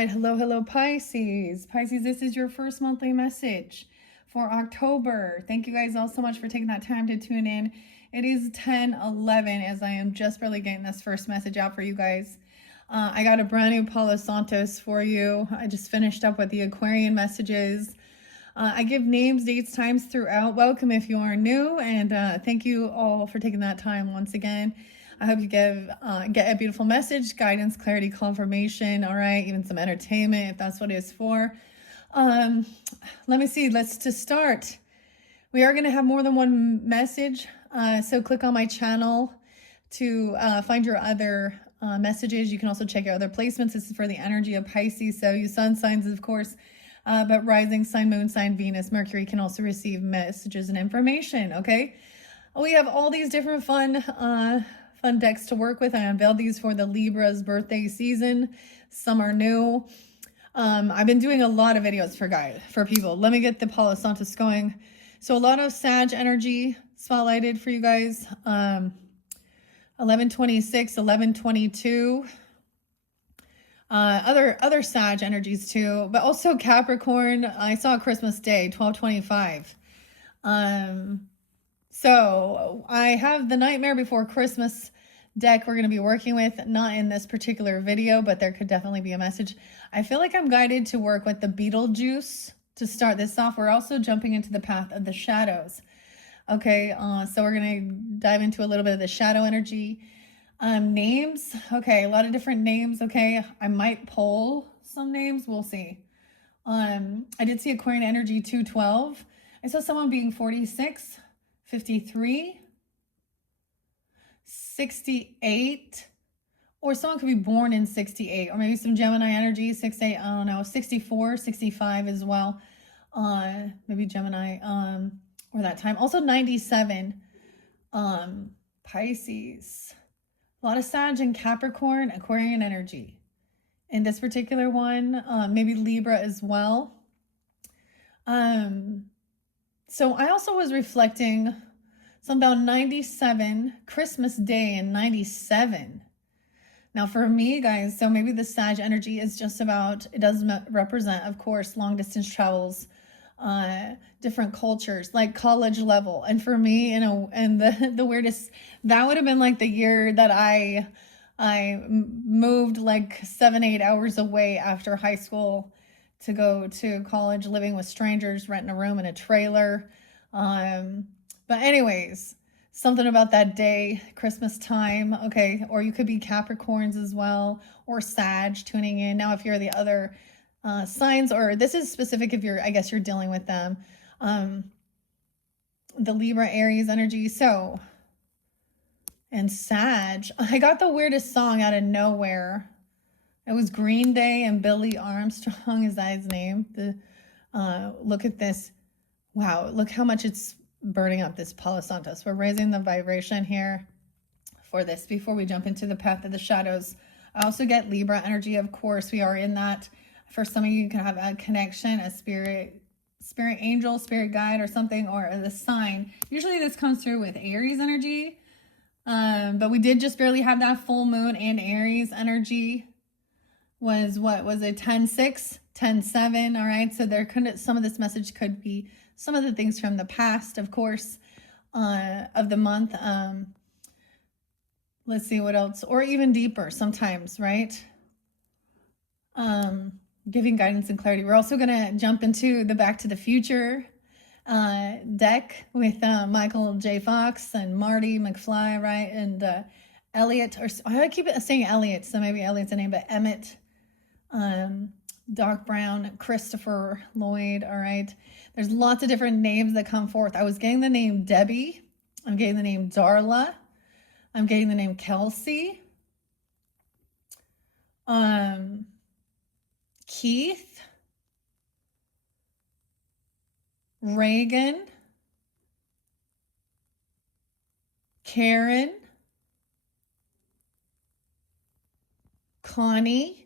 right, hello, Pisces. Pisces, this is your first monthly message for October. Thank you guys all so much for taking that time to tune in. It is 10:11 as I am just barely getting this first message out for you guys. I got a brand new Palo Santos for you. I just finished up with the Aquarian messages. I give names, dates, times throughout. Welcome if you are new, and thank you all for taking that time once again. I hope you get a beautiful message, guidance, clarity, confirmation, all right, even some entertainment if that's what it's for. Let me see, let's just start. We are going to have more than one message, so click on my channel to find your other messages. You can also check out other placements. This is for the energy of Pisces, so you sun signs, of course, but rising sign, moon sign, Venus, Mercury can also receive messages and information, okay? We have all these different fun decks to work with. I unveiled these for the Libra's birthday season. Some are new. I've been doing a lot of videos for people. Let me get the Palo Santos going. So a lot of Sag energy spotlighted for you guys. 1126, 1122. Other Sag energies too, but also Capricorn. I saw Christmas Day, 1225. So I have the Nightmare Before Christmas deck we're going to be working with, not in this particular video, but there could definitely be a message. I feel like I'm guided to work with the Beetlejuice to start this off. We're also jumping into the path of the shadows. Okay, so we're going to dive into a little bit of the shadow energy. Names. Okay, a lot of different names. Okay, I might pull some names. We'll see. I did see Aquarian energy 212. I saw someone being 46. 53, 68, or someone could be born in 68, or maybe some Gemini energy, 68, I don't know, 64, 65 as well, maybe Gemini, or that time. Also 97, Pisces, a lot of Sag and Capricorn, Aquarian energy. In this particular one, maybe Libra as well. So I also was reflecting something about 97, Christmas Day in 97. Now for me, guys, so maybe the Sag energy is just about, it does represent, of course, long distance travels, different cultures, like college level. And for me, and the weirdest, that would have been like the year that I moved like 7-8 hours away after high school to go to college, living with strangers, renting a room in a trailer. But anyways, something about that day, Christmas time, okay? Or you could be Capricorns as well, or Sag tuning in. Now, if you're the other signs, or this is specific if you're, I guess you're dealing with them, the Libra, Aries energy. So, and Sag, I got the weirdest song out of nowhere. It was Green Day and Billy Armstrong, is that his name? Look at this. Wow, look how much it's burning up this Palo Santos. We're raising the vibration here for this before we jump into the path of the shadows. I also get Libra energy, of course. We are in that. For some of you, you can have a connection, a spirit angel, spirit guide or something, or the sign. Usually this comes through with Aries energy. But we did just barely have that full moon and Aries energy. Was what was it, 10-6, 10-7, all right? So there could, some of this message could be some of the things from the past, of course, of the month. Let's see what else, or even deeper sometimes, right? Giving guidance and clarity. We're also gonna jump into the Back to the Future deck with Michael J. Fox and Marty McFly, right? And Elliot, or I keep saying Elliot, so maybe Elliot's a name, but Emmett, Doc Brown, Christopher Lloyd, all right? There's lots of different names that come forth. I was getting the name Debbie. I'm getting the name Darla. I'm getting the name Kelsey. Keith. Reagan. Karen. Connie.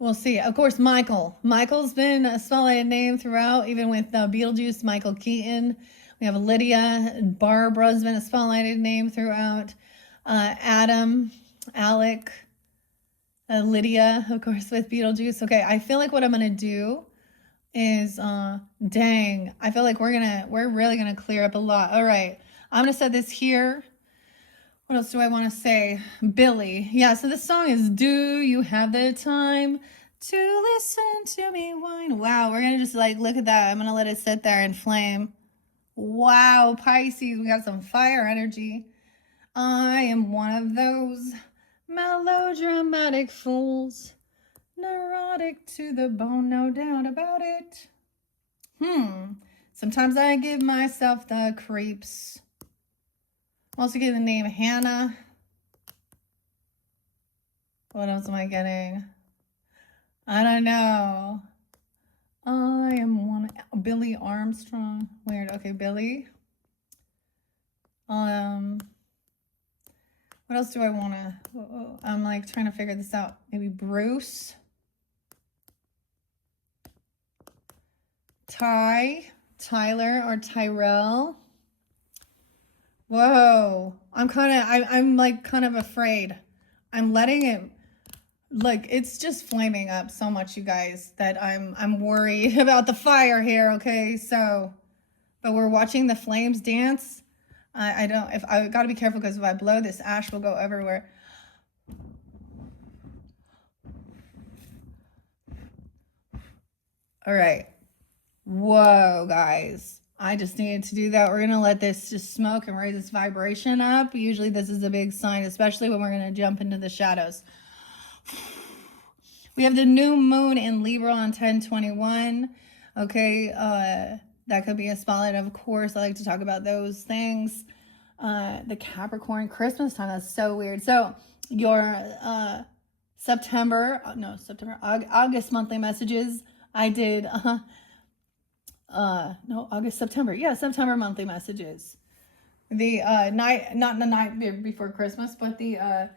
We'll see. Of course, Michael. Michael's been a spotlighted name throughout, even with Beetlejuice, Michael Keaton. We have Lydia. Barbara's been a spotlighted name throughout. Adam, Alec, Lydia, of course, with Beetlejuice. Okay, I feel like what I'm gonna do is, dang, I feel like we're really gonna clear up a lot. All right, I'm gonna set this here. What else do I want to say? Billy. Yeah, so this song is Do You Have the Time to Listen to Me Whine? Wow, we're gonna just like look at that. I'm gonna let it sit there and flame. Wow, Pisces, we got some fire energy. I am one of those melodramatic fools, neurotic to the bone, no doubt about it. Sometimes I give myself the creeps. I'm also getting the name Hannah. What else am I getting? I don't know. I am one. Billy Armstrong. Weird. Okay, Billy. What else do I want to? I'm like trying to figure this out. Maybe Bruce. Tyler or Tyrell. Whoa. I'm like kind of afraid. I'm letting it, like, it's just flaming up so much, you guys, that I'm worried about the fire here. Okay, so, but we're watching the flames dance. I gotta be careful, because if I blow, this ash will go everywhere. All right. Whoa, guys. I just needed to do that. We're going to let this just smoke and raise its vibration up. Usually this is a big sign, especially when we're going to jump into the shadows. We have the new moon in Libra on 10/21. Okay, that could be a spotlight, of course. I like to talk about those things. The Capricorn Christmas time, that's so weird. So your August monthly messages, I did September. Yeah, September monthly messages. The night, not the night before Christmas, but the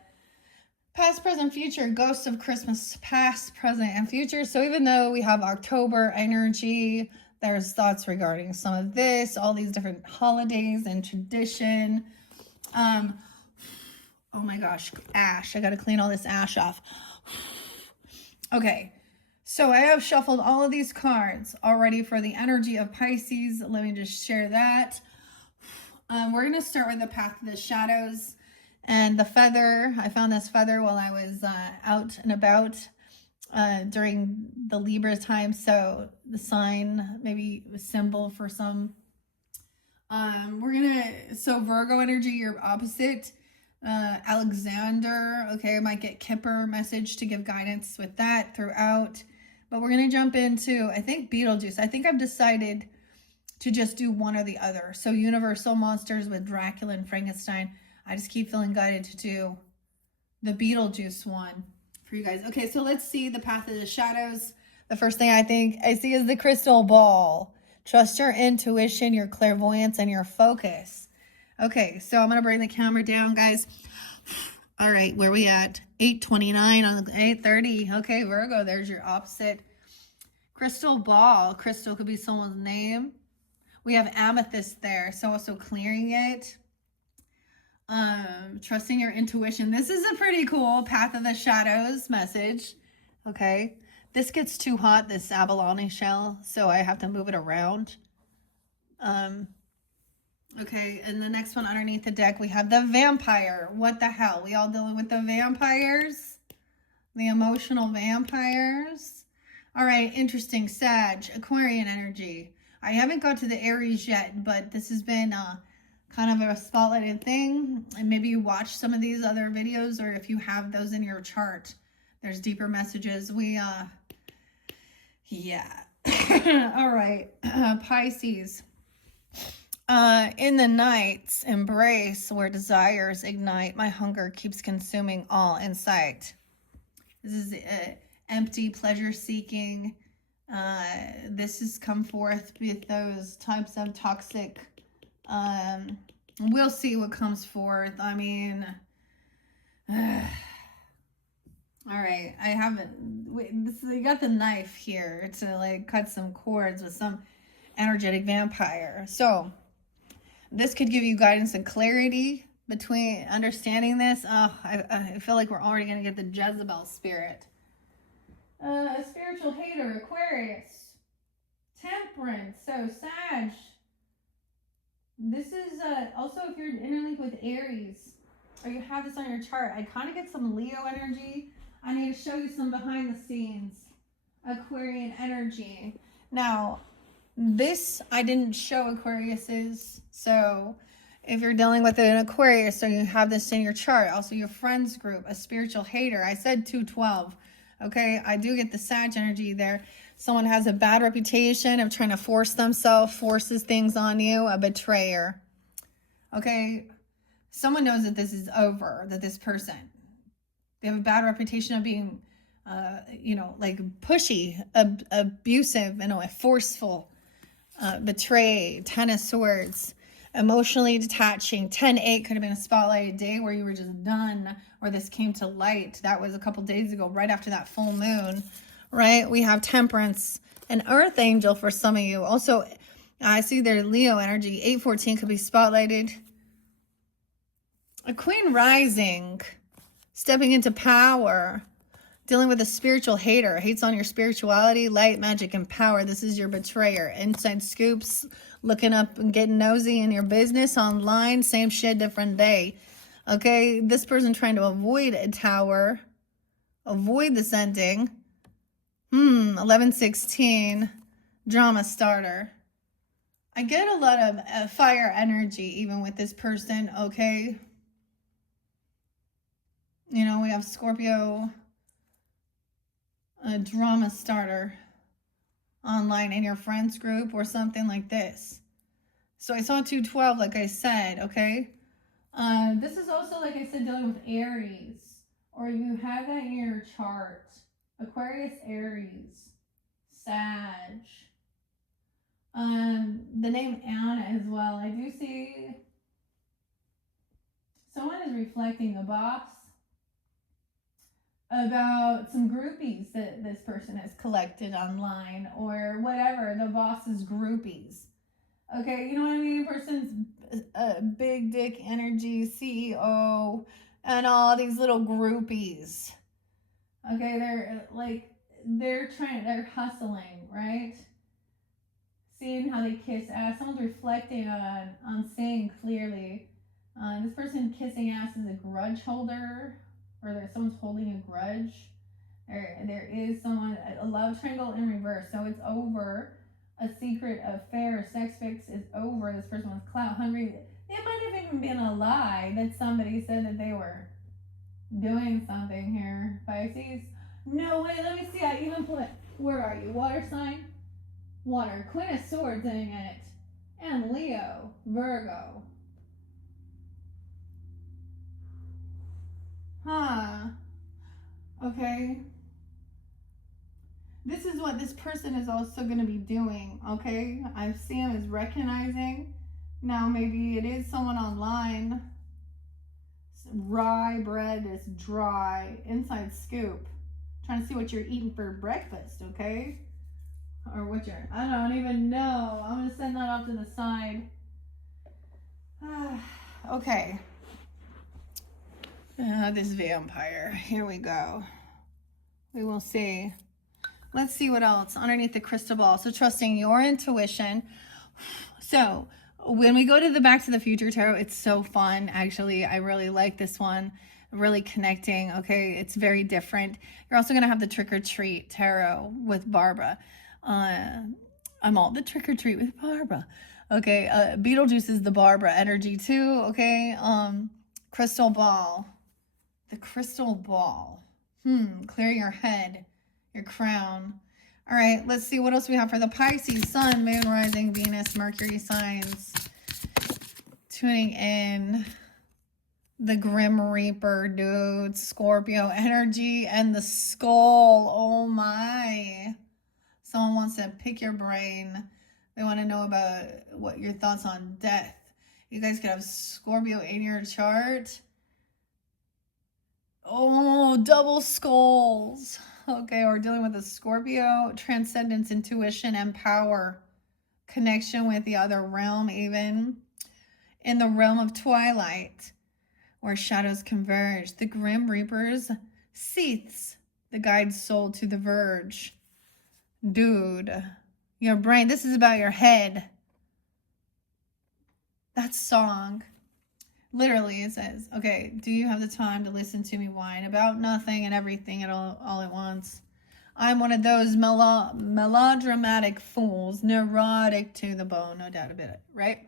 past, present, future, ghosts of Christmas, past, present, and future. So even though we have October energy, there's thoughts regarding some of this, all these different holidays and tradition. Oh my gosh, ash. I got to clean all this ash off. Okay. So I have shuffled all of these cards already for the energy of Pisces. Let me just share that. We're going to start with the Path of the Shadows and the feather. I found this feather while I was out and about during the Libra time. So the sign, maybe a symbol for some. So Virgo energy, your opposite. Alexander. Okay, I might get Kipper message to give guidance with that throughout. But we're going to jump into, I think, Beetlejuice. I think I've decided to just do one or the other. So Universal Monsters with Dracula and Frankenstein. I just keep feeling guided to do the Beetlejuice one for you guys. Okay, so let's see the Path of the Shadows. The first thing I see is the crystal ball. Trust your intuition, your clairvoyance, and your focus. Okay, so I'm going to bring the camera down, guys. All right, where we at? 8:29 on the 8:30. Okay, Virgo, there's your opposite. Crystal ball. Crystal could be someone's name. We have amethyst there, so also clearing it. Trusting your intuition. This is a pretty cool Path of the Shadows message. Okay, this gets too hot, this abalone shell, so I have to move it around. Okay, and the next one underneath the deck, we have the vampire. What the hell? We all dealing with the vampires? The emotional vampires? All right, interesting. Sag, Aquarian energy. I haven't got to the Aries yet, but this has been kind of a spotlighted thing. And maybe you watch some of these other videos, or if you have those in your chart, there's deeper messages. Yeah. All right, Pisces. In the night's embrace where desires ignite, my hunger keeps consuming all in sight. This is empty pleasure seeking. This has come forth with those types of toxic. We'll see what comes forth. I mean, all right. I haven't. You got the knife here to like cut some cords with some energetic vampire. So this could give you guidance and clarity between understanding this. Oh, I feel like we're already going to get the Jezebel spirit. A spiritual hater, Aquarius. Temperance, so Sag. This is also if you're interlinked with Aries, or you have this on your chart, I kind of get some Leo energy. I need to show you some behind the scenes Aquarian energy. Now, this I didn't show Aquarius's, so if you're dealing with an Aquarius or you have this in your chart, also your friends group, a spiritual hater, I said 212. Okay, I do get the Sag energy there. Someone has a bad reputation of trying to force themselves, forces things on you, a betrayer. Okay, someone knows that this is over, that this person, they have a bad reputation of being, like pushy, abusive, forceful, betray, 10 of swords, emotionally detaching. 10-8 could have been a spotlighted day where you were just done, or this came to light. That was a couple days ago, right after that full moon, right? We have temperance, an earth angel for some of you. Also, I see their Leo energy. 814 could be spotlighted. A queen rising, stepping into power, dealing with a spiritual hater, hates on your spirituality, light, magic, and power. This is your betrayer. Inside scoops, looking up and getting nosy in your business online, same shit, different day. Okay, this person trying to avoid a tower, avoid this ending. 1116, drama starter. I get a lot of fire energy even with this person, okay? You know, we have Scorpio, a drama starter online in your friends group or something like this. So I saw 212, like I said, okay? This is also, like I said, dealing with Aries, or you have that in your chart. Aquarius, Aries, Sag. The name Anna as well. I do see someone is reflecting the boss about some groupies that this person has collected online or whatever, the boss's groupies. Okay, you know what I mean? Person's big dick energy, CEO, and all these little groupies. Okay, they're hustling, right? Seeing how they kiss ass. Someone's reflecting on seeing clearly. This person kissing ass is a grudge holder, or someone's holding a grudge. There is someone, a love triangle in reverse, so it's over. A secret affair, sex fix is over. This person was clout hungry. It might have even been a lie that somebody said that they were doing something here. Pisces. No way. Let me see. I even put. Where are you? Water sign. Water. Queen of Swords in it. And Leo. Virgo. Huh. Okay. This is what this person is also going to be doing, okay? I see him as recognizing. Now, maybe it is someone online. Rye bread is dry. Inside scoop. Trying to see what you're eating for breakfast, okay? Or what you're, I don't even know. I'm going to send that off to the side. Okay. This vampire. Here we go. We will see. Let's see what else underneath the crystal ball. So trusting your intuition. So when we go to the Back to the Future Tarot, it's so fun. Actually, I really like this one. Really connecting. Okay, it's very different. You're also going to have the Trick or Treat Tarot with Barbara. I'm all the Trick or Treat with Barbara. Okay, Beetlejuice is the Barbara energy too. Okay, crystal ball. The crystal ball. Clear your head, your crown. All right, let's see what else we have for the Pisces, Sun, Moon, Rising, Venus, Mercury signs. Tuning in. The Grim Reaper, dude. Scorpio energy and the skull. Oh my. Someone wants to pick your brain. They want to know about what your thoughts on death. You guys could have Scorpio in your chart. Oh, double skulls. Okay, we're dealing with a Scorpio, transcendence, intuition, and power. Connection with the other realm, even in the realm of twilight. where shadows converge. The Grim Reaper's seats the guide's soul to the verge. Dude, your brain, this is about your head. That song, literally it says, okay, do you have the time to listen to me whine about nothing and everything all at once? I'm one of those melodramatic fools, neurotic to the bone, no doubt about it, right?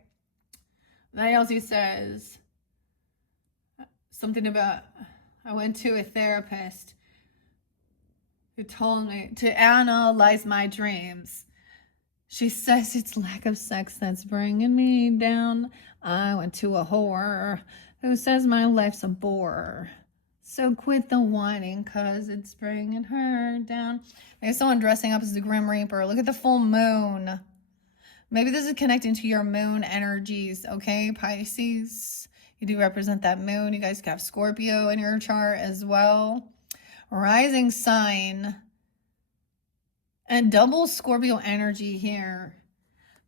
Then also says something about, I went to a therapist who told me to analyze my dreams. She says it's lack of sex that's bringing me down. I went to a whore who says my life's a bore. So quit the whining, cause it's bringing her down. Maybe someone dressing up as the Grim Reaper. Look at the full moon. Maybe this is connecting to your moon energies, okay, Pisces? You do represent that moon. You guys have Scorpio in your chart as well. Rising sign. And double Scorpio energy here.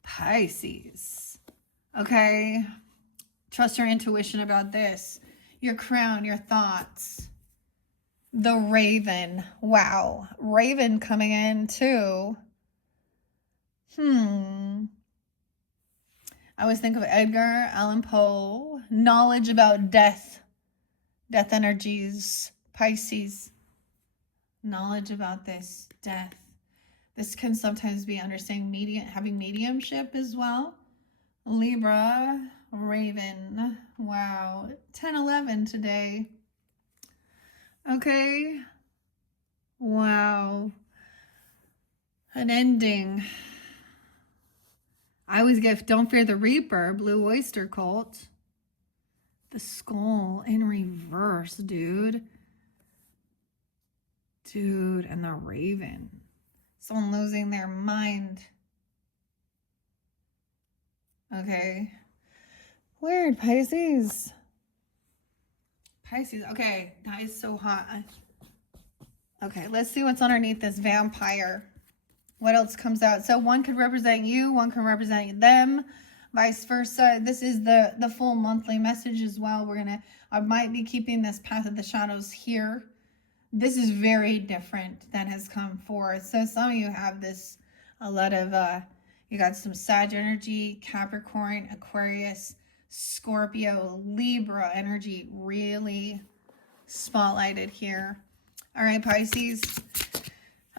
Pisces. Okay? Trust your intuition about this. Your crown, your thoughts. The Raven. Wow. Raven coming in too. I always think of Edgar Allan Poe. Knowledge about death. Death energies. Pisces. Knowledge about this. Death. This can sometimes be understanding having mediumship as well. Libra, Raven. Wow. 10-11 today. Okay. Wow. An ending. I always get Don't Fear the Reaper, Blue Oyster Cult. The skull in reverse, dude. Dude, and the Raven. Someone losing their mind. Okay. Weird, Pisces. Pisces. Okay, that is so hot. Okay, let's see what's underneath this vampire. What else comes out? So one could represent you, one can represent them, vice versa. This is the full monthly message as well. I might be keeping this Path of the Shadows here. This is very different than has come forth. So some of you have this, a lot of, you got some Sag energy, Capricorn, Aquarius, Scorpio, Libra energy really spotlighted here. All right, Pisces.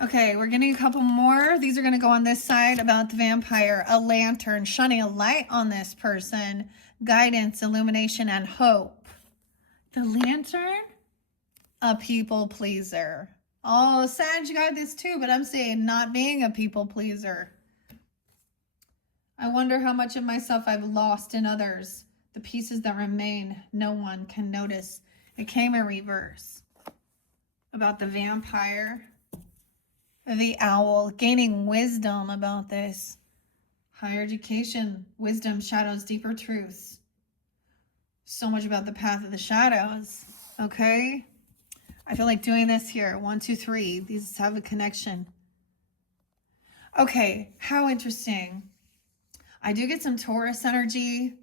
Okay, we're getting a couple more. These are going to go on this side about the vampire. A lantern, shining a light on this person. Guidance, illumination, and hope. The lantern? A people pleaser. Oh, Sag, you got this too, but I'm saying not being a people pleaser. I wonder how much of myself I've lost in others. The pieces that remain, no one can notice. It came in reverse. About the vampire. The owl, gaining wisdom about this. Higher education, wisdom, shadows, deeper truths. So much about the Path of the Shadows. Okay? I feel like doing this here. 1, 2, 3. These have a connection. Okay, how interesting. I do get some Taurus energy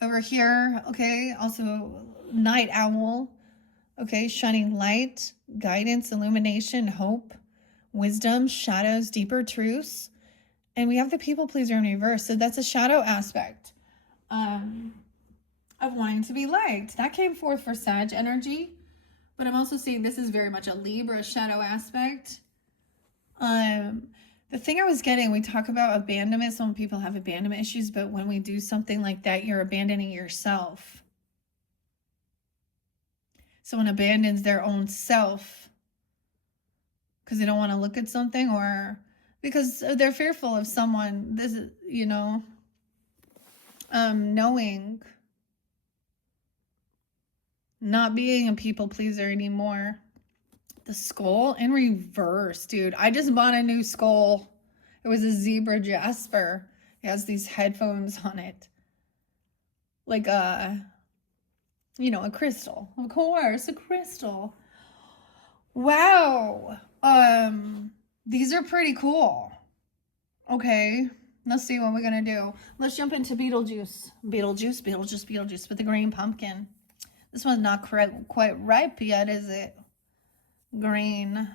over here. Okay, also night owl. Okay, shining light, guidance, illumination, hope, wisdom, shadows, deeper truths. And we have the people pleaser in reverse. So that's a shadow aspect of wanting to be liked. That came forth for Sag energy. But I'm also seeing this is very much a Libra shadow aspect. The thing I was getting, we talk about abandonment. Some people have abandonment issues, but when we do something like that, you're abandoning yourself. Someone abandons their own self because they don't want to look at something, or because they're fearful of someone, this is, you know, knowing, not being a people pleaser anymore. The skull in reverse, dude. I just bought a new skull. It was a zebra jasper. It has these headphones on it. Like you know, a crystal. Of course, a crystal. Wow. These are pretty cool. Okay. Let's see what we're going to do. Let's jump into Beetlejuice. Beetlejuice with the green pumpkin. This one's not quite ripe yet, is it? Green.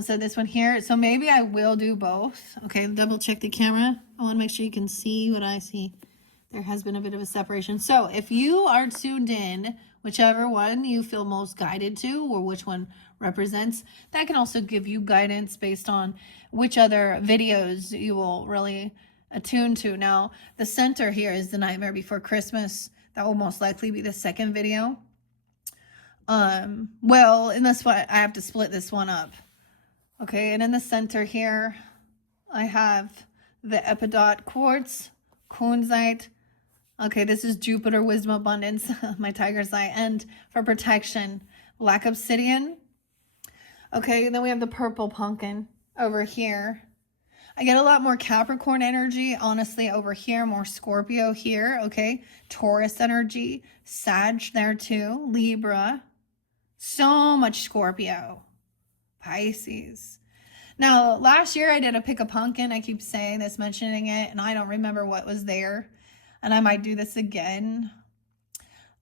So this one here. So maybe I will do both. Okay, double check the camera. I want to make sure you can see what I see. There has been a bit of a separation. So if you are tuned in, whichever one you feel most guided to or which one represents, that can also give you guidance based on which other videos you will really attune to. Now, the center here is The Nightmare Before Christmas. That will most likely be the second video. Well, and that's why I have to split this one up. Okay, and in the center here, I have the Epidot Quartz, Kunzite. Okay, this is Jupiter, Wisdom, Abundance, my tiger's eye, and for protection, Black Obsidian. Okay, and then we have the purple pumpkin over here. I get a lot more Capricorn energy, honestly, over here, more Scorpio here, okay? Taurus energy, Sag there too, Libra. So much Scorpio. Pisces. Now, last year I did a pick a pumpkin. I keep saying this, mentioning it, and I don't remember what was there. And I might do this again.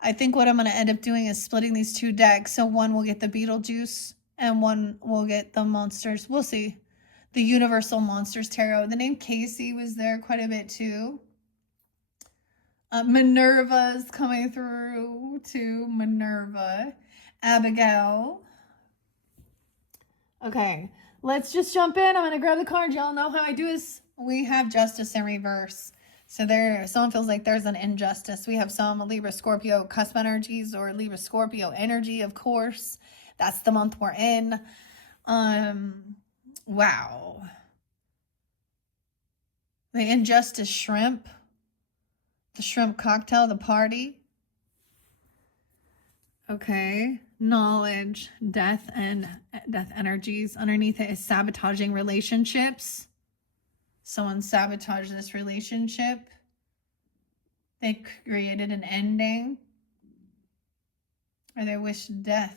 I think what I'm going to end up doing is splitting these two decks. So one will get the Beetlejuice and one will get the monsters. We'll see. The Universal Monsters Tarot. The name Casey was there quite a bit too. Minerva's coming through too. Minerva. Abigail. Okay, let's just jump in. I'm going to grab the card. Y'all know how I do this. We have Justice in reverse. So there, someone feels like there's an injustice. We have some Libra Scorpio cusp energies or Libra Scorpio energy, of course. That's the month we're in. Wow. The injustice shrimp. The shrimp cocktail, the party. Okay. Knowledge, death, and death energies. Underneath it is sabotaging relationships. Someone sabotaged this relationship. They created an ending. Or they wished death.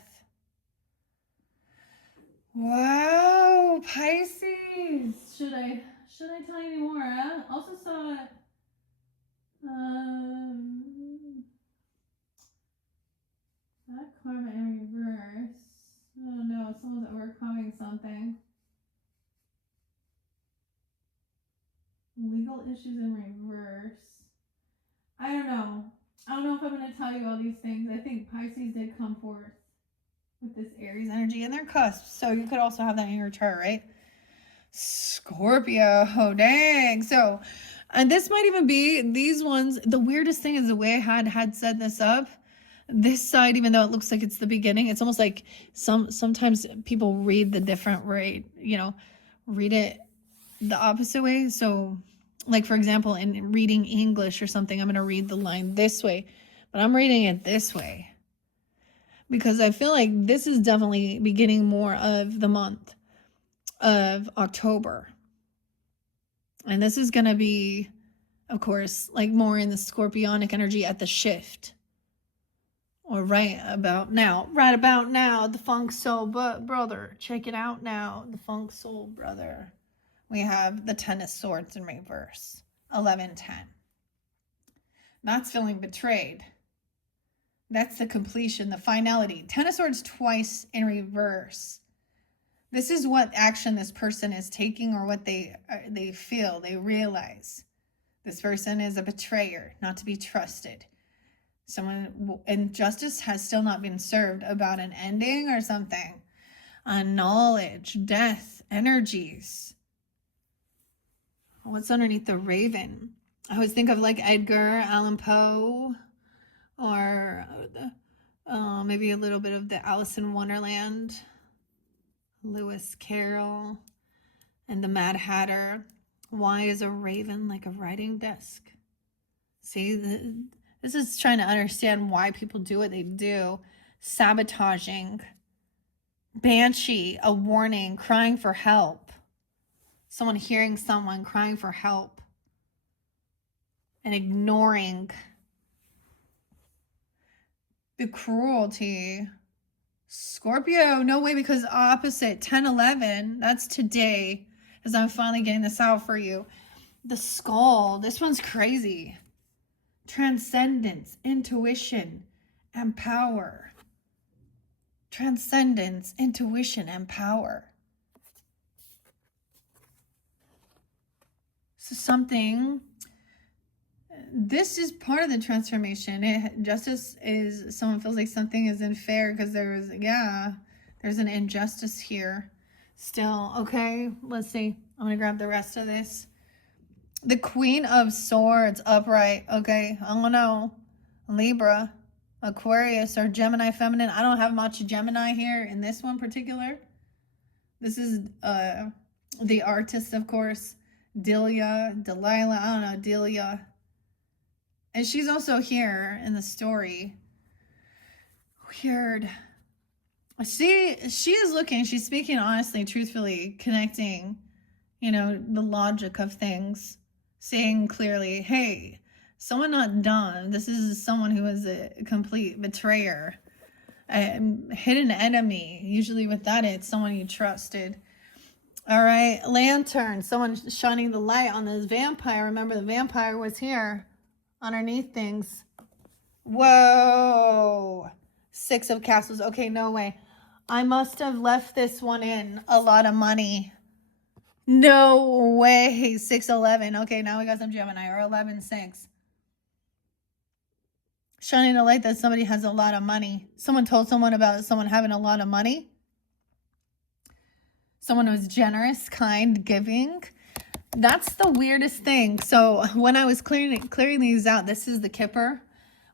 Wow, Pisces. Should I tell you any more? I also saw that karma in reverse. I don't know, someone's overcoming something. Legal issues in reverse. I don't know. I don't know if I'm going to tell you all these things. I think Pisces did come forth with this Aries energy in their cusp. So you could also have that in your chart, right? Scorpio. Oh, dang. So, and this might even be these ones. The weirdest thing is the way I had set this up. This side, even though it looks like it's the beginning, it's almost like sometimes people read the different way, read it the opposite way. So like, for example, in reading English or something, I'm going to read the line this way, but I'm reading it this way because I feel like this is definitely beginning more of the month of October. And this is going to be, of course, like more in the scorpionic energy at the shift. Or right about now, the Funk Soul Brother. Check it out now, the Funk Soul Brother. We have the Ten of Swords in reverse, 11-10. That's feeling betrayed. That's the completion, the finality. Ten of Swords twice in reverse. This is what action this person is taking or what they feel, they realize. This person is a betrayer, not to be trusted. Someone, and justice has still not been served about an ending or something. Knowledge, death, energies. What's underneath the Raven? I always think of like Edgar Allan Poe or maybe a little bit of the Alice in Wonderland, Lewis Carroll, and the Mad Hatter. Why is a raven like a writing desk? See, this is trying to understand why people do what they do. Sabotaging. Banshee, a warning, crying for help. Someone hearing someone crying for help. And ignoring the cruelty. Scorpio, no way, because opposite, 10-11, that's today, as I'm finally getting this out for you. The skull. This one's crazy. Transcendence, intuition, and power. Transcendence, intuition, and power. So something, this is part of the transformation. Justice is, someone feels like something is unfair because there's an injustice here still. Okay, let's see. I'm going to grab the rest of this. The Queen of Swords upright. Okay, I don't know. Libra, Aquarius, or Gemini feminine. I don't have much Gemini here in this one particular. This is the artist, of course. Delilah, I don't know, Delia. And she's also here in the story. Weird. She is looking, she's speaking honestly, truthfully, connecting, you know, the logic of things, saying clearly, hey, someone not done. This is someone who is a complete betrayer, a hidden enemy. Usually with that, it's someone you trusted. All right, lantern, someone shining the light on this vampire. Remember, the vampire was here underneath things. Whoa. 6 of Castles. Okay, no way. I must have left this one in. A lot of money. No way. 611. Okay, now we got some Gemini. Or 11-6. Shining a light that somebody has a lot of money. Someone told someone about someone having a lot of money. Someone who was generous, kind, giving. That's the weirdest thing. So when I was clearing these out, this is the Kipper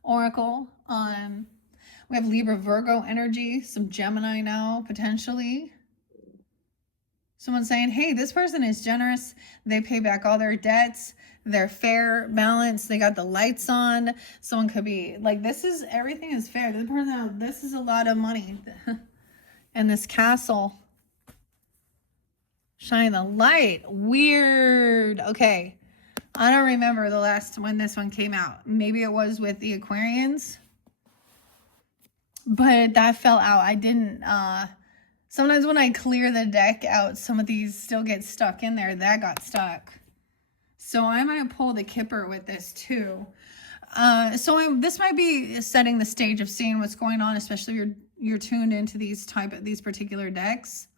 Oracle. We have Libra, Virgo energy, some Gemini now, potentially. Someone saying, hey, this person is generous. They pay back all their debts. They're fair, balanced. They got the lights on. Someone could be like, everything is fair. This is a lot of money. And this castle. Shine the light. Weird. Okay. I don't remember the last when this one came out. Maybe it was with the Aquarians. But that fell out. I didn't. Sometimes when I clear the deck out, some of these still get stuck in there. That got stuck. So I might pull the Kipper with this too. This might be setting the stage of seeing what's going on, especially if you're tuned into these particular decks.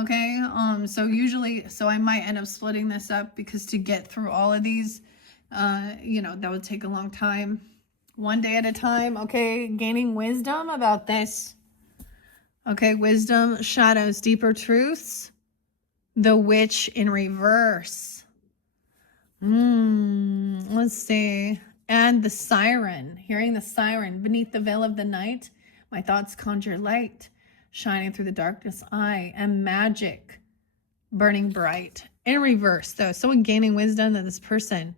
Okay, so I might end up splitting this up because to get through all of these, that would take a long time. One day at a time. Okay, gaining wisdom about this. Okay, wisdom, shadows, deeper truths. The witch in reverse. Let's see. And the siren, hearing the siren. Beneath the veil of the night, my thoughts conjure light. Shining through the darkness, I am magic, burning bright. In reverse, though, someone gaining wisdom that this person,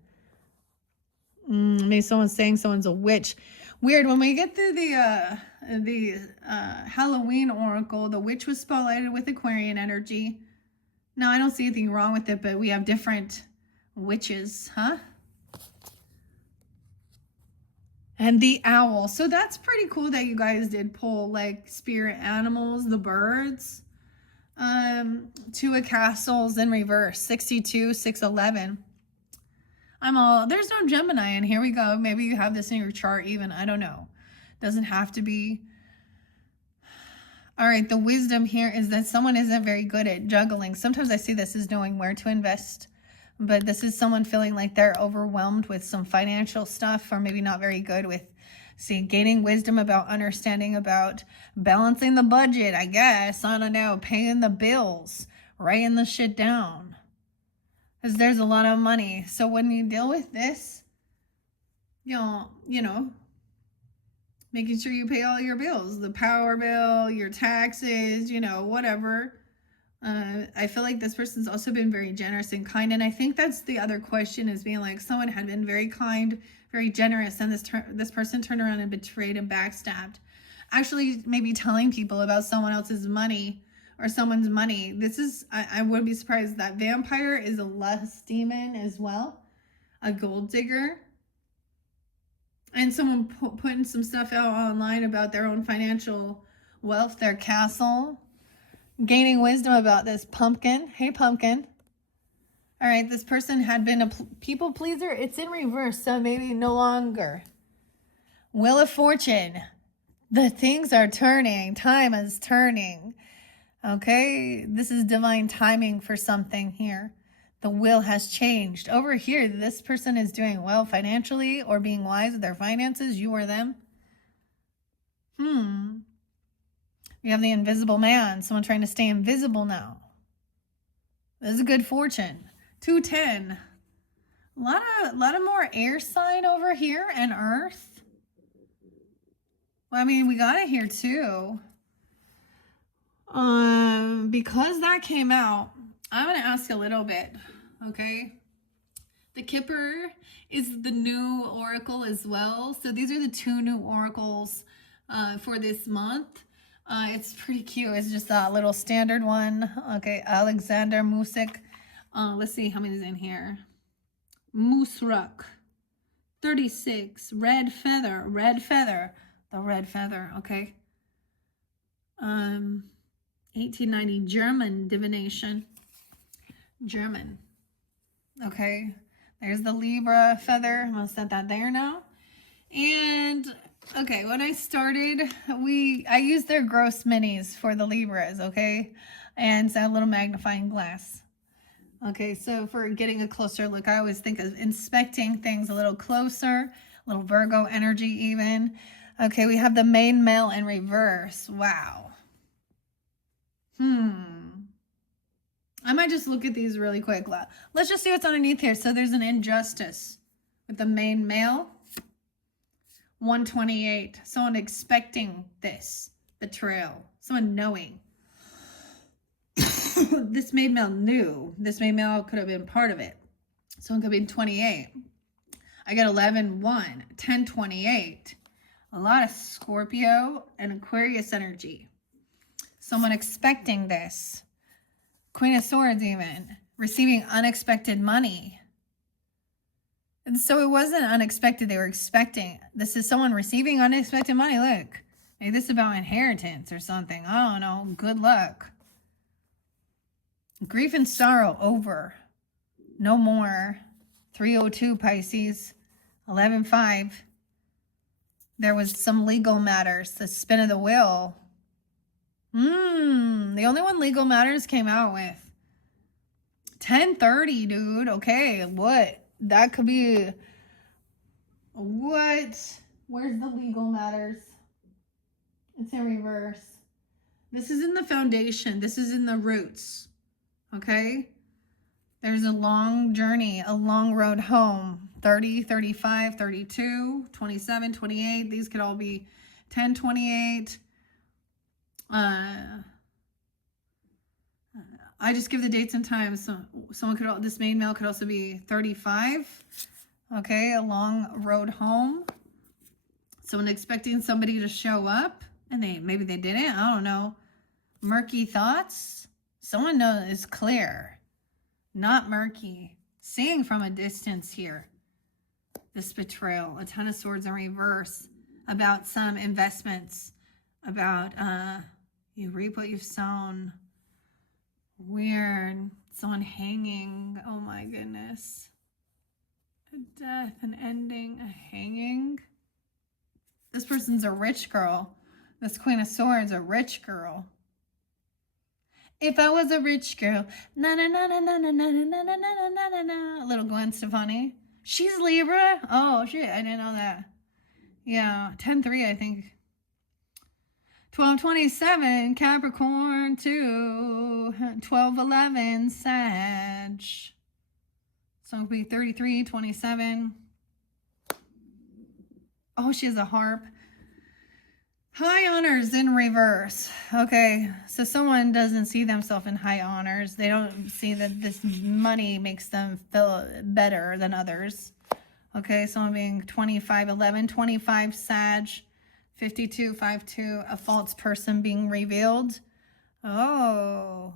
maybe someone's saying someone's a witch. Weird. When we get through the Halloween oracle, the witch was spotlighted with Aquarian energy. Now, I don't see anything wrong with it, but we have different witches, huh? And the owl. So that's pretty cool that you guys did pull like spirit animals, the birds. 2 of Castles in reverse. 62, 611. There's no Gemini, and here we go. Maybe you have this in your chart even. I don't know. Doesn't have to be. All right, the wisdom here is that someone isn't very good at juggling. Sometimes I see this as knowing where to invest. But this is someone feeling like they're overwhelmed with some financial stuff, or maybe not very good with, gaining wisdom about understanding about balancing the budget, I guess. I don't know, paying the bills, writing the shit down. Because there's a lot of money. So when you deal with this, making sure you pay all your bills, the power bill, your taxes, whatever. I feel like this person's also been very generous and kind. And I think that's the other question, is being like, someone had been very kind, very generous, and this person turned around and betrayed and backstabbed. Actually, maybe telling people about someone else's money or someone's money. I wouldn't be surprised that vampire is a lust demon as well. A gold digger. And someone putting some stuff out online about their own financial wealth, their castle. Gaining wisdom about this pumpkin. Hey, pumpkin. All right, this person had been a people pleaser. It's in reverse, so maybe no longer. Wheel of Fortune. The things are turning. Time is turning. Okay, this is divine timing for something here. The wheel has changed. Over here, this person is doing well financially or being wise with their finances. You or them. We have the invisible man. Someone trying to stay invisible now. This is a good fortune. 210. A lot of more air sign over here and earth. Well, I mean, we got it here too. Because that came out, I'm going to ask a little bit, okay? The Kipper is the new oracle as well. So these are the 2 new oracles for this month. It's pretty cute. It's just a little standard one. Okay, Alexander Musik. Let's see how many is in here. Musruk. 36. Red feather. Red feather. The red feather. Okay. 1890 German divination. German. Okay. There's the Libra feather. I'm going to set that there now. And okay, when I started, I used their gross minis for the Libras, okay? And so a little magnifying glass. Okay, so for getting a closer look, I always think of inspecting things a little closer, a little Virgo energy even. Okay, we have the main male in reverse. Wow. I might just look at these really quick. Let's just see what's underneath here. So there's an injustice with the main male. 128. Someone expecting this. Betrayal. Someone knowing. This main male knew. This main male could have been part of it. Someone could be 28. I got 11, 1, 10, 28. A lot of Scorpio and Aquarius energy. Someone expecting this. Queen of Swords even. Receiving unexpected money. And so it wasn't unexpected. They were expecting. This is someone receiving unexpected money. Look. Maybe this is about inheritance or something. I don't know. Good luck. Grief and sorrow over. No more. 302 Pisces. 11-5. There was some legal matters. The spin of the wheel. The only one legal matters came out with. 1030, dude. Okay, what? That could be... What? Where's the legal matters? It's in reverse. This is in the foundation. This is in the roots. Okay? There's a long journey, a long road home. 30, 35, 32, 27, 28. These could all be 10, 28. I just give the dates and times. So someone could, this main male could also be 35. Okay, a long road home. Someone expecting somebody to show up and maybe they didn't. I don't know. Murky thoughts. Someone knows is clear, not murky. Seeing from a distance here. This betrayal. A Ton of Swords in reverse. About some investments. About you reap what you've sown. Weird. Someone hanging. Oh my goodness. A death, an ending, a hanging. This person's a rich girl. This Queen of Swords, a rich girl. If I was a rich girl, na na na na na na na na na na na na na. Little Gwen Stefani. She's Libra. Oh shit, I didn't know that. Yeah, 10-3, I think. 12-27, Capricorn 2. 12-11, Sag. So it'll be 33-27. Oh, she has a harp. High honors in reverse. Okay, so someone doesn't see themselves in high honors. They don't see that this money makes them feel better than others. Okay, someone being 25-11, 25 Sag, 52-52, a false person being revealed. Oh.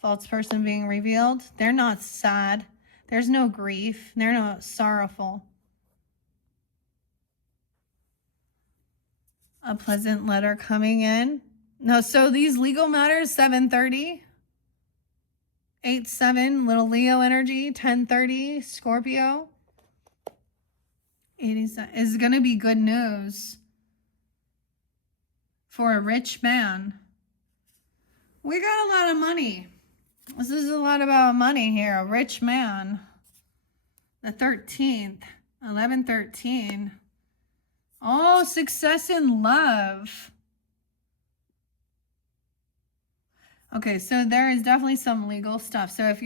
False person being revealed. They're not sad. There's no grief. They're not sorrowful. A pleasant letter coming in. No, so these legal matters, 7:30. 8-7, little Leo energy. 10-30, Scorpio. It is going to be good news for a rich man. We got a lot of money. This is a lot about money here. A rich man. The 13th, 11-13. Oh, success in love. Okay, so there is definitely some legal stuff. So if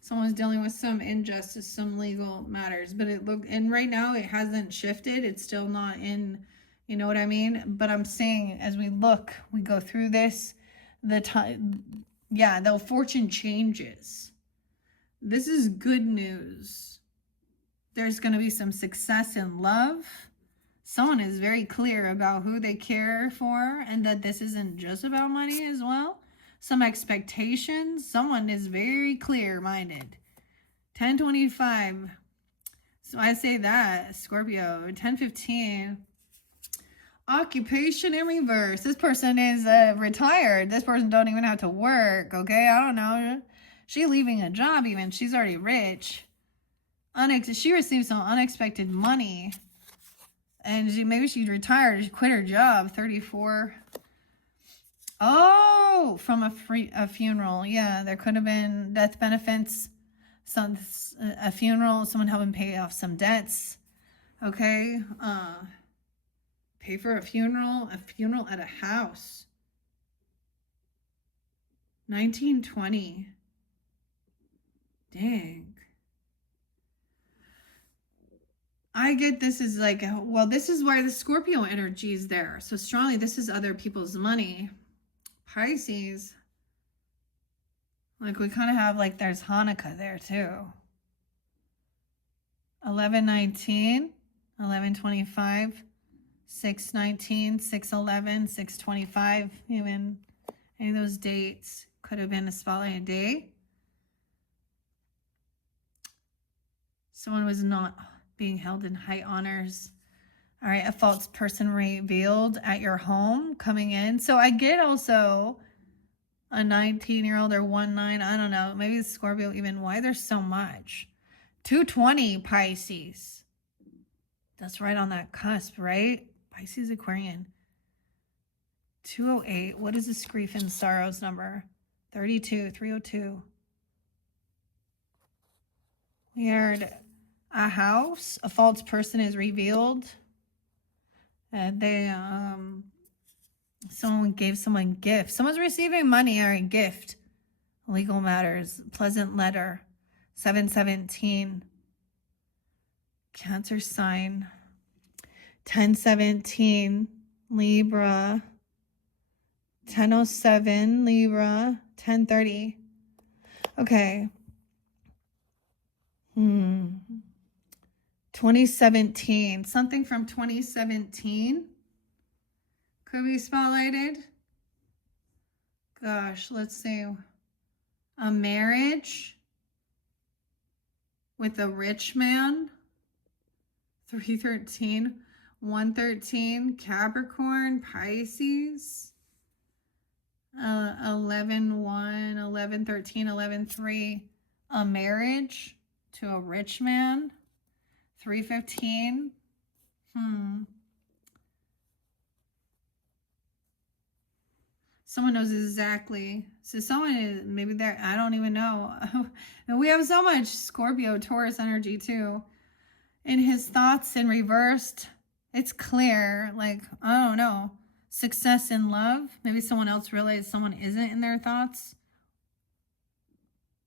someone's dealing with some injustice, some legal matters, but and right now it hasn't shifted. It's still not in, you know what I mean? But I'm saying as we go through this, the fortune changes. This is good news. There's going to be some success in love. Someone is very clear about who they care for and that this isn't just about money as well. Some expectations. Someone is very clear-minded. 10-25. So I say that, Scorpio. 10-15. Occupation in reverse. This person is retired. This person don't even have to work, okay? I don't know. She leaving a job even. She's already rich. She received some unexpected money. And maybe she's retired. She quit her job. 34. Oh, from a funeral. Yeah, there could have been death benefits, a funeral, someone helping pay off some debts. Okay, pay for a funeral at a house. 1920. Dang. I get this is like, well, this is why the Scorpio energy is there. So strongly, this is other people's money. Pisces, like we kind of have like there's Hanukkah there too. 11-19, 11-25, 6-19, 6-11, 6-25, even any of those dates could have been a spotlight day. Someone was not being held in high honors. All right, a false person revealed at your home coming in. So I get also a 19-year-old or 19, I don't know. Maybe it's Scorpio even. Why there's so much? 220 Pisces. That's right on that cusp, right? Pisces Aquarian. 208. What is this grief and sorrows number? 32, 302. Weird. A house. A false person is revealed. Someone gave someone gift. Someone's receiving money or a gift. Legal matters. Pleasant letter. 7-17. Cancer sign. 10-17. Libra. 10-07. Libra. 10-30. Okay. 2017. Something from 2017 could be spotlighted. Gosh, let's see. A marriage with a rich man. 3-13. 1-13. Capricorn. Pisces. 11-1. 11-13. 11-3. A marriage to a rich man. 3-15. Someone knows exactly. So someone is maybe there. I don't even know. And we have so much Scorpio, Taurus energy too. In his thoughts in reversed, it's clear. Like, I don't know. Success in love. Maybe someone else realized someone isn't in their thoughts.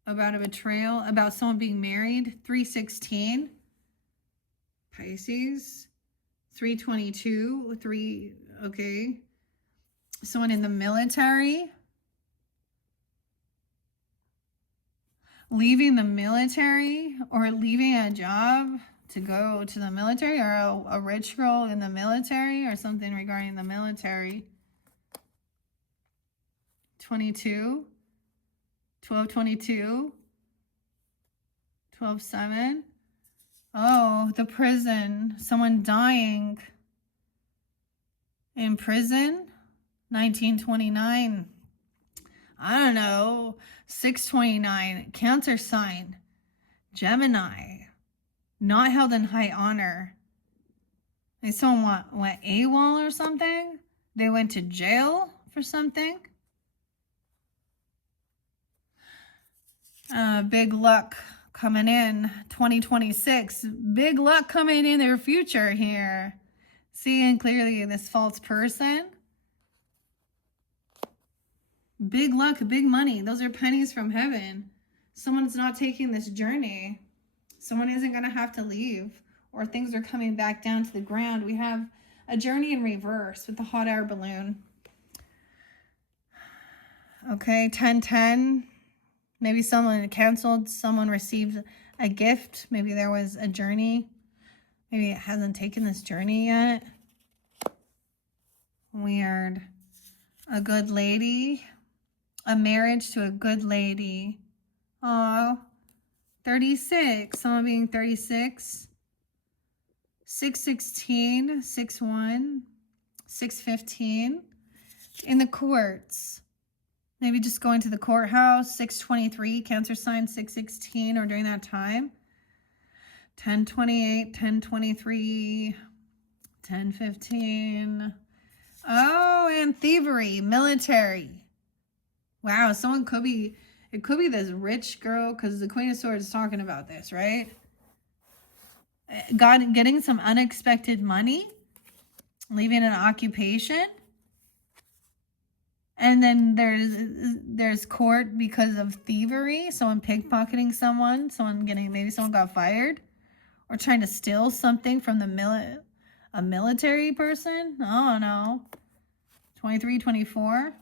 About a betrayal. About someone being married. 3-16. Pisces. 3-22. Okay. Someone in the military. Leaving the military or leaving a job to go to the military, or a rich girl in the military or something regarding the military. 22. 12-22. 12-7. Oh, the prison. Someone dying in prison. 1929. I don't know, 629, Cancer sign, Gemini, not held in high honor. Maybe someone went AWOL or something. They went to jail for something. Big luck coming in 2026. Big luck coming in their future here. Seeing clearly this false person. Big luck, big money. Those are pennies from heaven. Someone's not taking this journey. Someone isn't going to have to leave, or things are coming back down to the ground. We have a journey in reverse with the hot air balloon. Okay, 1010. Maybe someone canceled, someone received a gift. Maybe there was a journey. Maybe it hasn't taken this journey yet. Weird. A good lady. A marriage to a good lady. Oh, 36. Someone being 36. 616, 61, 615. In the courts. Maybe just going to the courthouse. 623, Cancer sign, 616, or during that time. 1028, 1023, 1015. Oh, and thievery, military. Wow, someone could be, it could be this rich girl, because the Queen of Swords is talking about this, right? Getting some unexpected money, leaving an occupation. And then there's court because of thievery, someone pickpocketing someone, maybe someone got fired, or trying to steal something from a military person. Oh no. 23, 24.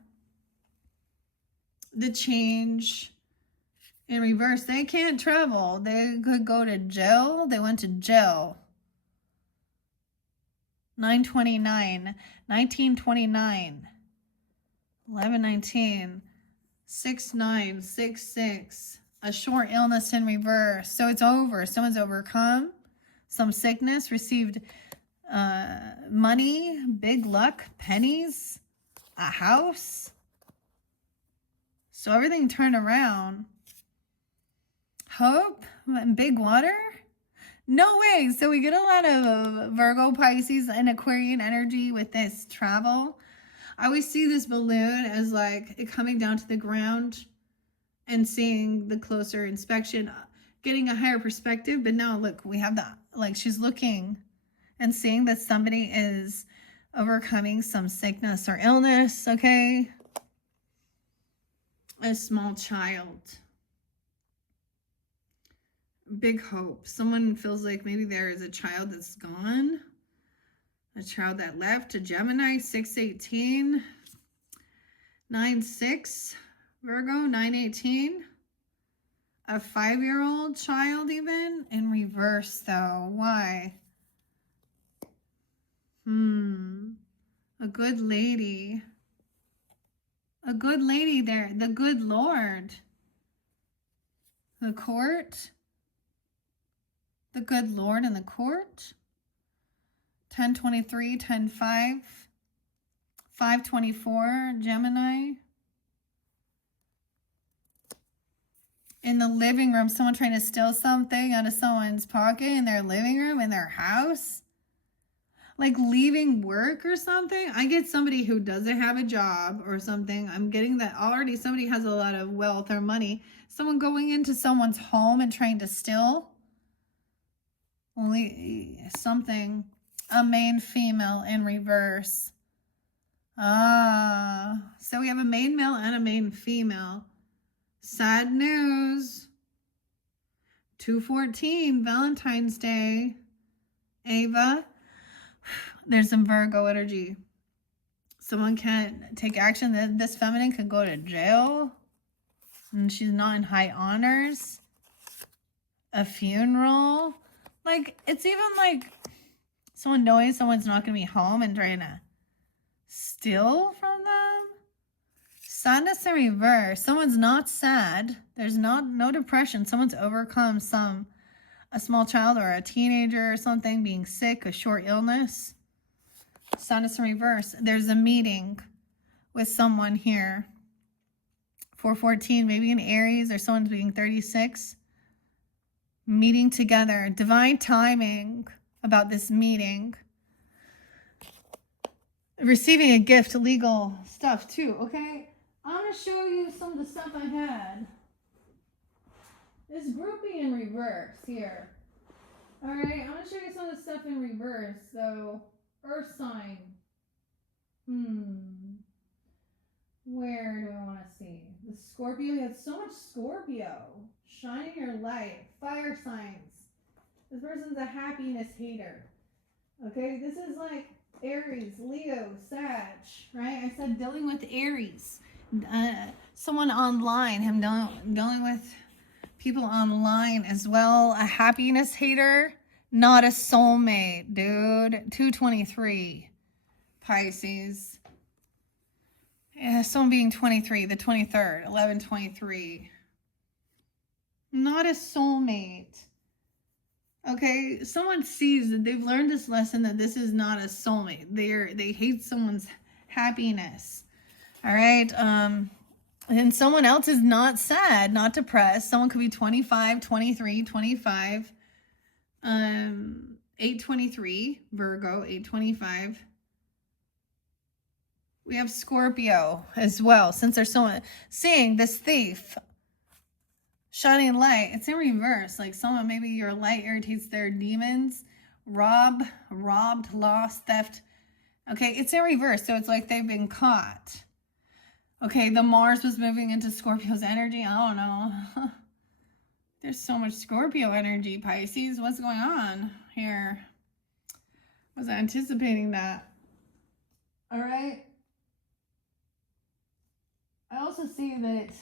The change in reverse. They can't travel. They could go to jail. They went to jail. 929, 1929. 1119, 6966, a short illness in reverse. So it's over. Someone's overcome some sickness, received money, big luck, pennies, a house. So everything turned around. Hope, big water. No way. So we get a lot of Virgo, Pisces, and Aquarian energy with this travel. I always see this balloon as like it coming down to the ground and seeing the closer inspection, getting a higher perspective. But now look, we have that, like she's looking and seeing that somebody is overcoming some sickness or illness, okay? A small child. Big hope. Someone feels like maybe there is a child that's gone. A child that left. A Gemini, 618. 9-6. Virgo, 918. A 5-year-old child even. In reverse though. Why? A good lady. A good lady there. The good Lord. The court. The good Lord in the court. 1023, 10-5, 524, Gemini. In the living room, someone trying to steal something out of someone's pocket in their living room, in their house. Like leaving work or something. I get somebody who doesn't have a job or something. I'm getting that already somebody has a lot of wealth or money. Someone going into someone's home and trying to steal. Only something. A main female in reverse. So we have a main male and a main female. Sad news. 214, Valentine's Day. Ava. There's some Virgo energy. Someone can't take action. This feminine could go to jail. And she's not in high honors. A funeral. Like, it's even like someone knowing someone's not going to be home and trying to steal from them. Sadness in reverse. Someone's not sad. There's no depression. Someone's overcome a small child or a teenager or something being sick, a short illness. Sadness in reverse. There's a meeting with someone here. 414, maybe an Aries or someone's being 36. Meeting together. Divine timing about this meeting. Receiving a gift, legal stuff too, okay? I'm going to show you some of the stuff I had. This groupie in reverse here. All right, I'm going to show you some of the stuff in reverse. So, Earth sign. Where do I want to see? The Scorpio, you have so much Scorpio. Shining your light. Fire signs. This person's a happiness hater. Okay, this is like Aries, Leo, Sag, right? I said dealing with Aries. Someone online, him dealing with people online as well. A happiness hater, not a soulmate, dude. 223, Pisces. Yeah, someone being 23, the 23rd, 1123. Not a soulmate. Okay, someone sees that they've learned this lesson that this is not a soulmate. They hate someone's happiness. All right. And someone else is not sad, not depressed. Someone could be 25, 23, 25. 823, Virgo, 825. We have Scorpio as well. Since there's someone seeing this thief, shining light, it's in reverse. Like someone, maybe your light irritates their demons. Robbed, lost, theft. Okay, it's in reverse. So it's like they've been caught. Okay, the Mars was moving into Scorpio's energy. I don't know. There's so much Scorpio energy, Pisces. What's going on here? Wasn't anticipating that. All right. I also see that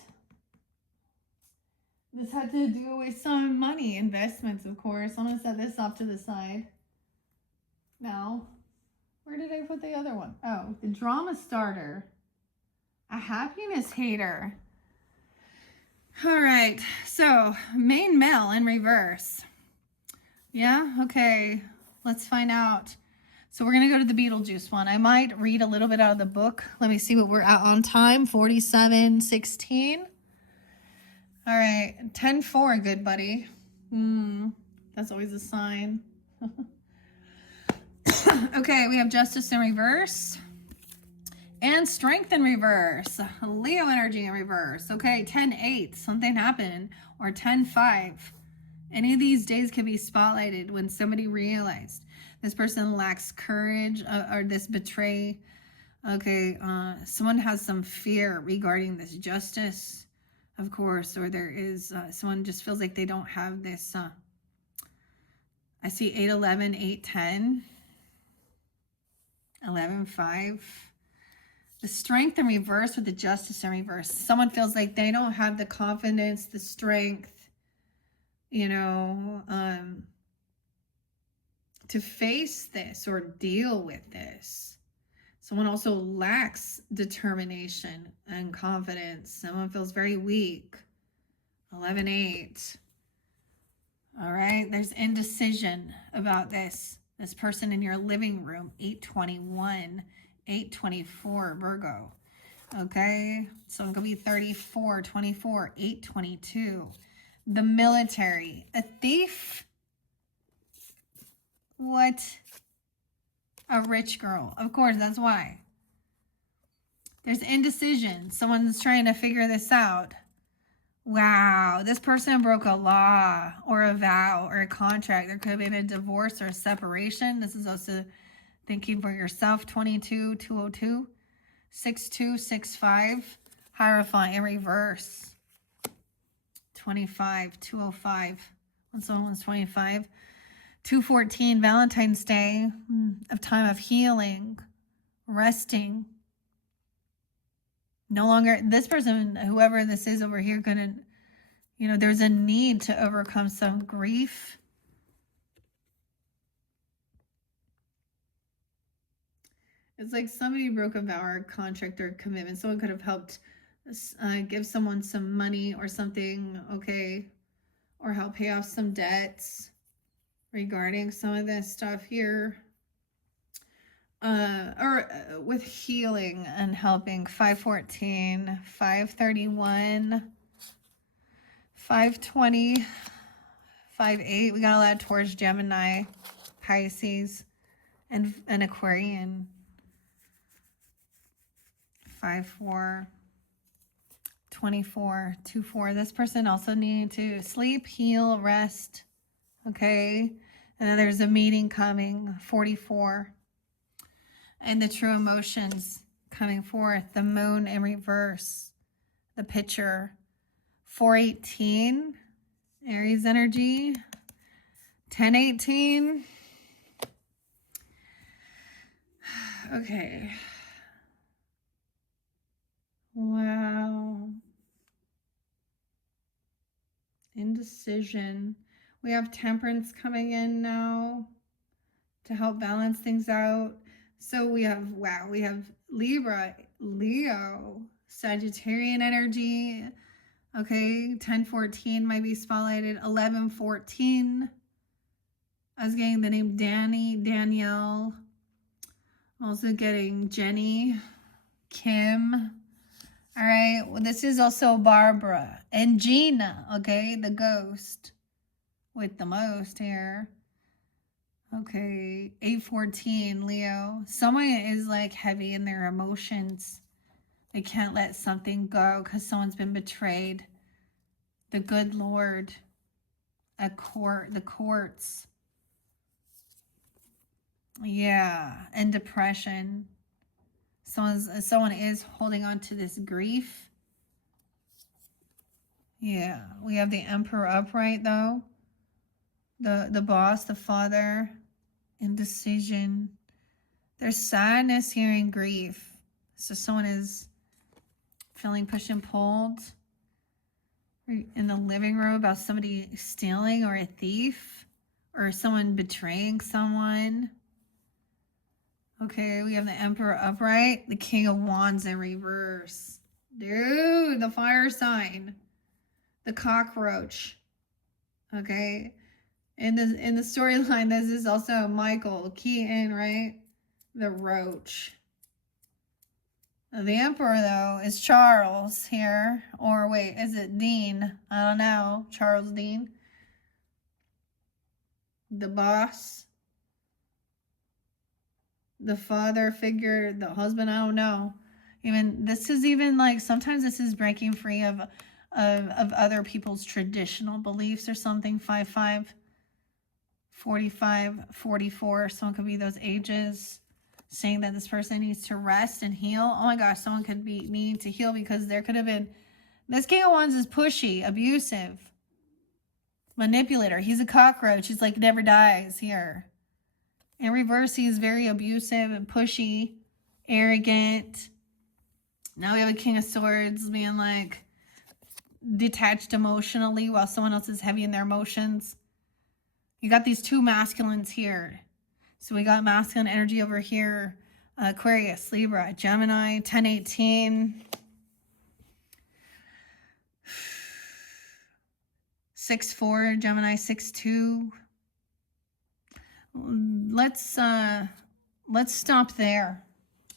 this had to do with some money, investments, of course. I'm going to set this off to the side. Now, where did I put the other one? Oh, the drama starter. A happiness hater. All right, so main male in reverse. Yeah, okay, let's find out. So we're going to go to the Beetlejuice one. I might read a little bit out of the book. Let me see what we're at on time. 47:16. All right, 10:4, good buddy. That's always a sign. Okay, we have Justice in reverse. And Strength in reverse. Leo energy in reverse. Okay, 10:8, something happened. Or 10:5. Any of these days can be spotlighted when somebody realized this person lacks courage or this betray. Okay, someone has some fear regarding this justice, of course, or there is someone just feels like they don't have this. I see 8:11, 8:10, 11:5. The Strength in reverse with the Justice in reverse. Someone feels like they don't have the confidence, the strength, you know, to face this or deal with this. Someone also lacks determination and confidence. Someone feels very weak. 11:8. All right, there's indecision about this person in your living room. 8:21, 8:24, Virgo. Okay, so it could be 34, 24, 8:22. The military, a thief. What? A rich girl. Of course, that's why. There's indecision. Someone's trying to figure this out. Wow, this person broke a law or a vow or a contract. There could have been a divorce or a separation. This is also thinking for yourself. 22, 202, 62, 65. Hierophant in reverse. 25, 205. When someone's 25. 214, Valentine's Day, a time of healing, resting. No longer, this person, whoever this is over here, gonna, you know, there's a need to overcome some grief. It's like somebody broke a vow or a contract or a commitment. Someone could have helped give someone some money or something, okay, or help pay off some debts regarding some of this stuff here. with healing and helping. 514, 531, 520, 5-8. We got a lot towards Gemini, Pisces, and Aquarian. 5-4, 24, 2-4. This person also needed to sleep, heal, rest. Okay. And then there's a meeting coming. 44. And the true emotions coming forth. The moon in reverse. The picture. 418. Aries energy. 1018. Okay. Wow. Indecision. We have Temperance coming in now to help balance things out. So we have, wow, we have Libra, Leo, Sagittarian energy. Okay, 1014 might be spotlighted. 1114. I was getting the name Danny, Danielle. Also getting Jenny, Kim. All right, well, this is also Barbara and Gina, okay, the ghost with the most here. Okay, 814, Leo. Someone is like heavy in their emotions. They can't let something go because someone's been betrayed. The good Lord, the courts. Yeah, and depression. Someone is holding on to this grief. Yeah, we have the Emperor upright though. The boss, the father, indecision. There's sadness here and grief. So someone is feeling pushed and pulled in the living room about somebody stealing or a thief or someone betraying someone. Okay, we have the Emperor upright, the King of Wands in reverse. Dude, the fire sign. The cockroach. Okay. In the storyline, this is also Michael Keaton, right? The roach. The Emperor, though, is Charles here. Or wait, is it Dean? I don't know. Charles Dean. The boss. The father figure, the husband, I don't know. This is like, sometimes this is breaking free of other people's traditional beliefs or something. 5-5, 45, 44. Someone could be those ages, saying that this person needs to rest and heal. Oh my gosh, someone could be needing to heal because there could have been, this King of Wands is pushy, abusive, manipulator. He's a cockroach. He's like never dies here. In reverse, he's very abusive and pushy, arrogant. Now we have a King of Swords being like detached emotionally while someone else is heavy in their emotions. You got these two masculines here. So we got masculine energy over here. Aquarius, Libra, Gemini, 1018. 6-4, Gemini, 6-2. Let's stop there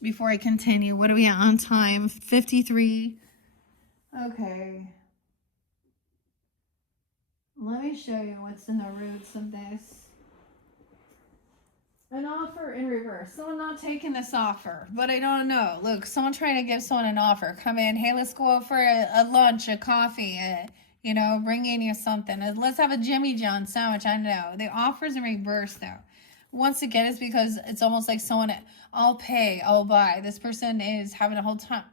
before I continue. What are we at on time? 53. Okay. Let me show you what's in the roots of this. An offer in reverse. Someone not taking this offer, but I don't know. Look, someone trying to give someone an offer. Come in. Hey, let's go out for a lunch, a coffee, bring in you something. Let's have a Jimmy John sandwich. I know. The offer's in reverse though. Once again, it's because it's almost like someone, I'll pay, I'll buy. This person is having a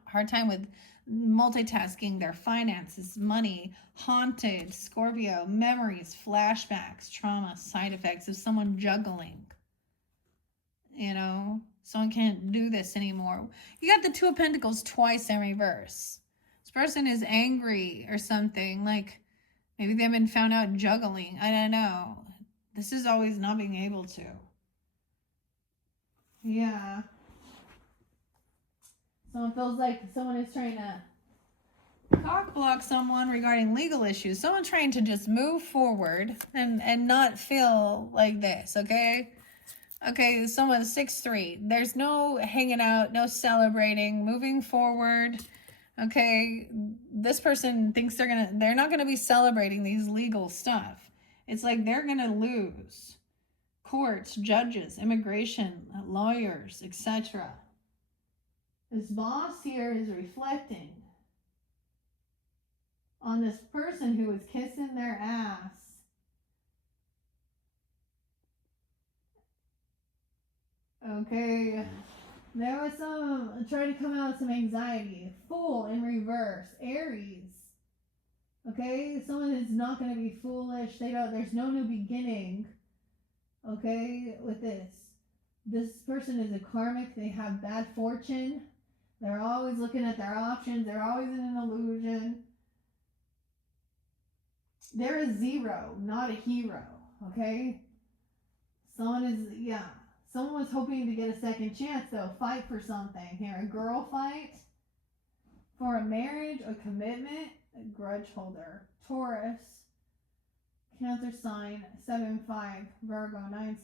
hard time with multitasking their finances, money, haunted, Scorpio, memories, flashbacks, trauma, side effects of someone juggling. Someone can't do this anymore. You got the Two of Pentacles twice in reverse. This person is angry or something. Like maybe they've been found out juggling. I don't know. This is always not being able to. Yeah. Someone feels like someone is trying to cock block someone regarding legal issues. Someone trying to just move forward and not feel like this, okay? Okay, someone 6'3". There's no hanging out, no celebrating, moving forward. Okay, this person thinks they're not gonna be celebrating these legal stuff. It's like they're gonna lose. Courts, judges, immigration, lawyers, etc. This boss here is reflecting on this person who was kissing their ass. Okay, there was some trying to come out with some anxiety. Fool in reverse, Aries. Okay, someone is not going to be foolish. There's no new beginning. Okay, with this person is a karmic. They have bad fortune. They're always looking at their options. They're always in an illusion. They're a zero, not a hero. Okay, someone was hoping to get a second chance, though. Fight for something here. A girl fight for a marriage, a commitment, a grudge holder. Taurus, Cancer sign, 7-5, Virgo, 9-7.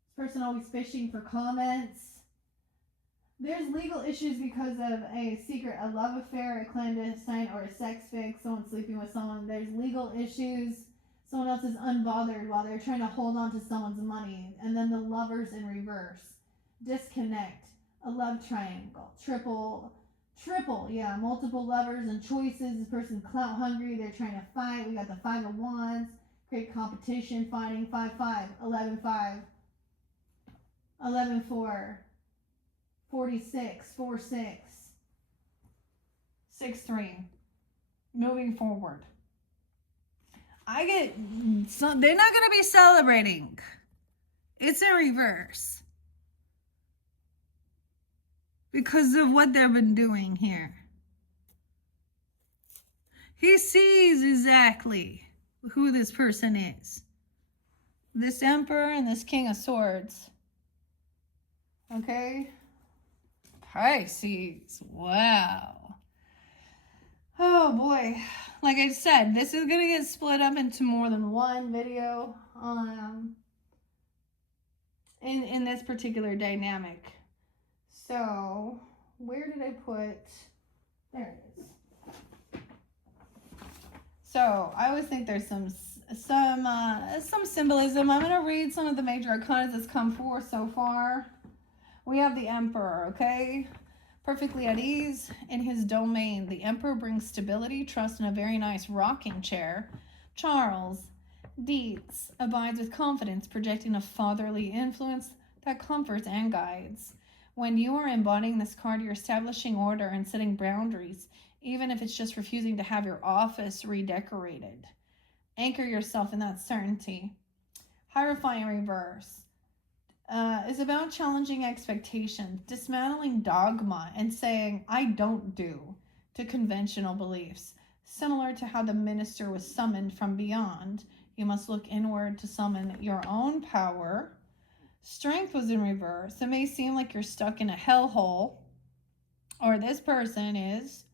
This person always fishing for comments. There's legal issues because of a secret, a love affair, a clandestine, or a sex fix, someone sleeping with someone. There's legal issues. Someone else is unbothered while they're trying to hold on to someone's money. And then the lovers in reverse. Disconnect. A love triangle. Triple, yeah. Multiple lovers and choices. This person clout hungry. They're trying to fight. We got the 5 of Wands. Great competition. Fighting. 5-5. 11-5. 11-4. 46. 4-6. 6-3. Moving forward. They're not going to be celebrating. It's in reverse. Because of what they've been doing here. He sees exactly who this person is. This Emperor and this King of Swords. Okay? Pisces. Wow. Oh boy. Like I said, this is going to get split up into more than one video in this particular dynamic. So, where did I put... There it is. So, I always think there's some symbolism. I'm going to read some of the major arcana that's come forth so far. We have the Emperor, okay? Perfectly at ease in his domain. The Emperor brings stability, trust, and a very nice rocking chair. Charles Dietz abides with confidence, projecting a fatherly influence that comforts and guides. When you are embodying this card, you're establishing order and setting boundaries, even if it's just refusing to have your office redecorated. Anchor yourself in that certainty. Hierophant reverse. Is about challenging expectations, dismantling dogma, and saying, I don't do, to conventional beliefs. Similar to how the minister was summoned from beyond, you must look inward to summon your own power. Strength was in reverse. It may seem like you're stuck in a hellhole, or this person is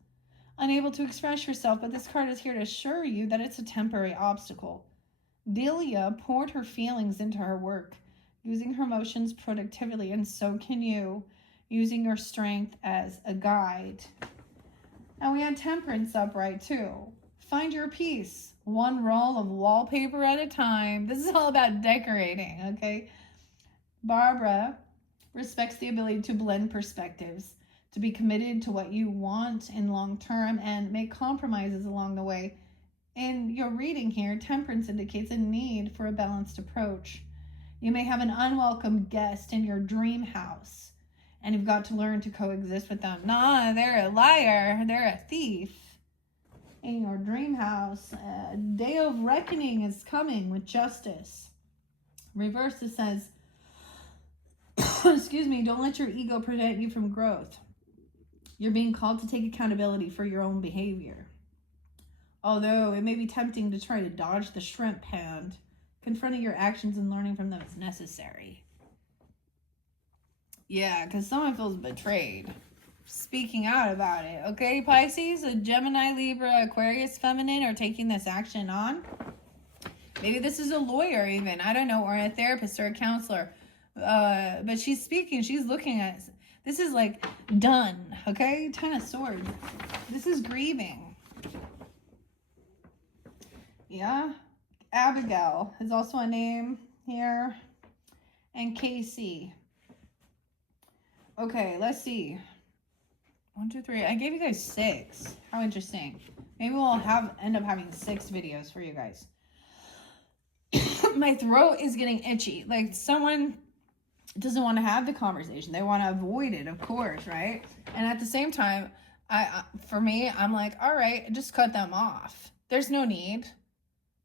unable to express yourself, but this card is here to assure you that it's a temporary obstacle. Delia poured her feelings into her work, using her emotions productively, and so can you, using your strength as a guide. And we had Temperance upright too. Find your peace, one roll of wallpaper at a time. This is all about decorating, okay? Barbara respects the ability to blend perspectives, to be committed to what you want in long term, and make compromises along the way. In your reading here, Temperance indicates a need for a balanced approach. You may have an unwelcome guest in your dream house, and you've got to learn to coexist with them. Nah, they're a liar. They're a thief. In your dream house, a day of reckoning is coming with justice. Reverse, it says, excuse me, don't let your ego prevent you from growth. You're being called to take accountability for your own behavior. Although it may be tempting to try to dodge the shrimp hand, confronting your actions and learning from them is necessary. Yeah, because someone feels betrayed. Speaking out about it. Okay, Pisces, a Gemini, Libra, Aquarius, Feminine are taking this action on. Maybe this is a lawyer even, I don't know, or a therapist or a counselor. But she's speaking, she's looking at, this is like done, okay? Ten of Swords. This is grieving. Yeah. Abigail is also a name here. And Casey. Okay, let's see. 1, 2, 3. I gave you guys 6. How interesting. Maybe we'll end up having 6 videos for you guys. My throat is getting itchy. Like someone doesn't want to have the conversation. They want to avoid it, of course, right? And at the same time, for me, I'm like, all right, just cut them off. There's no need.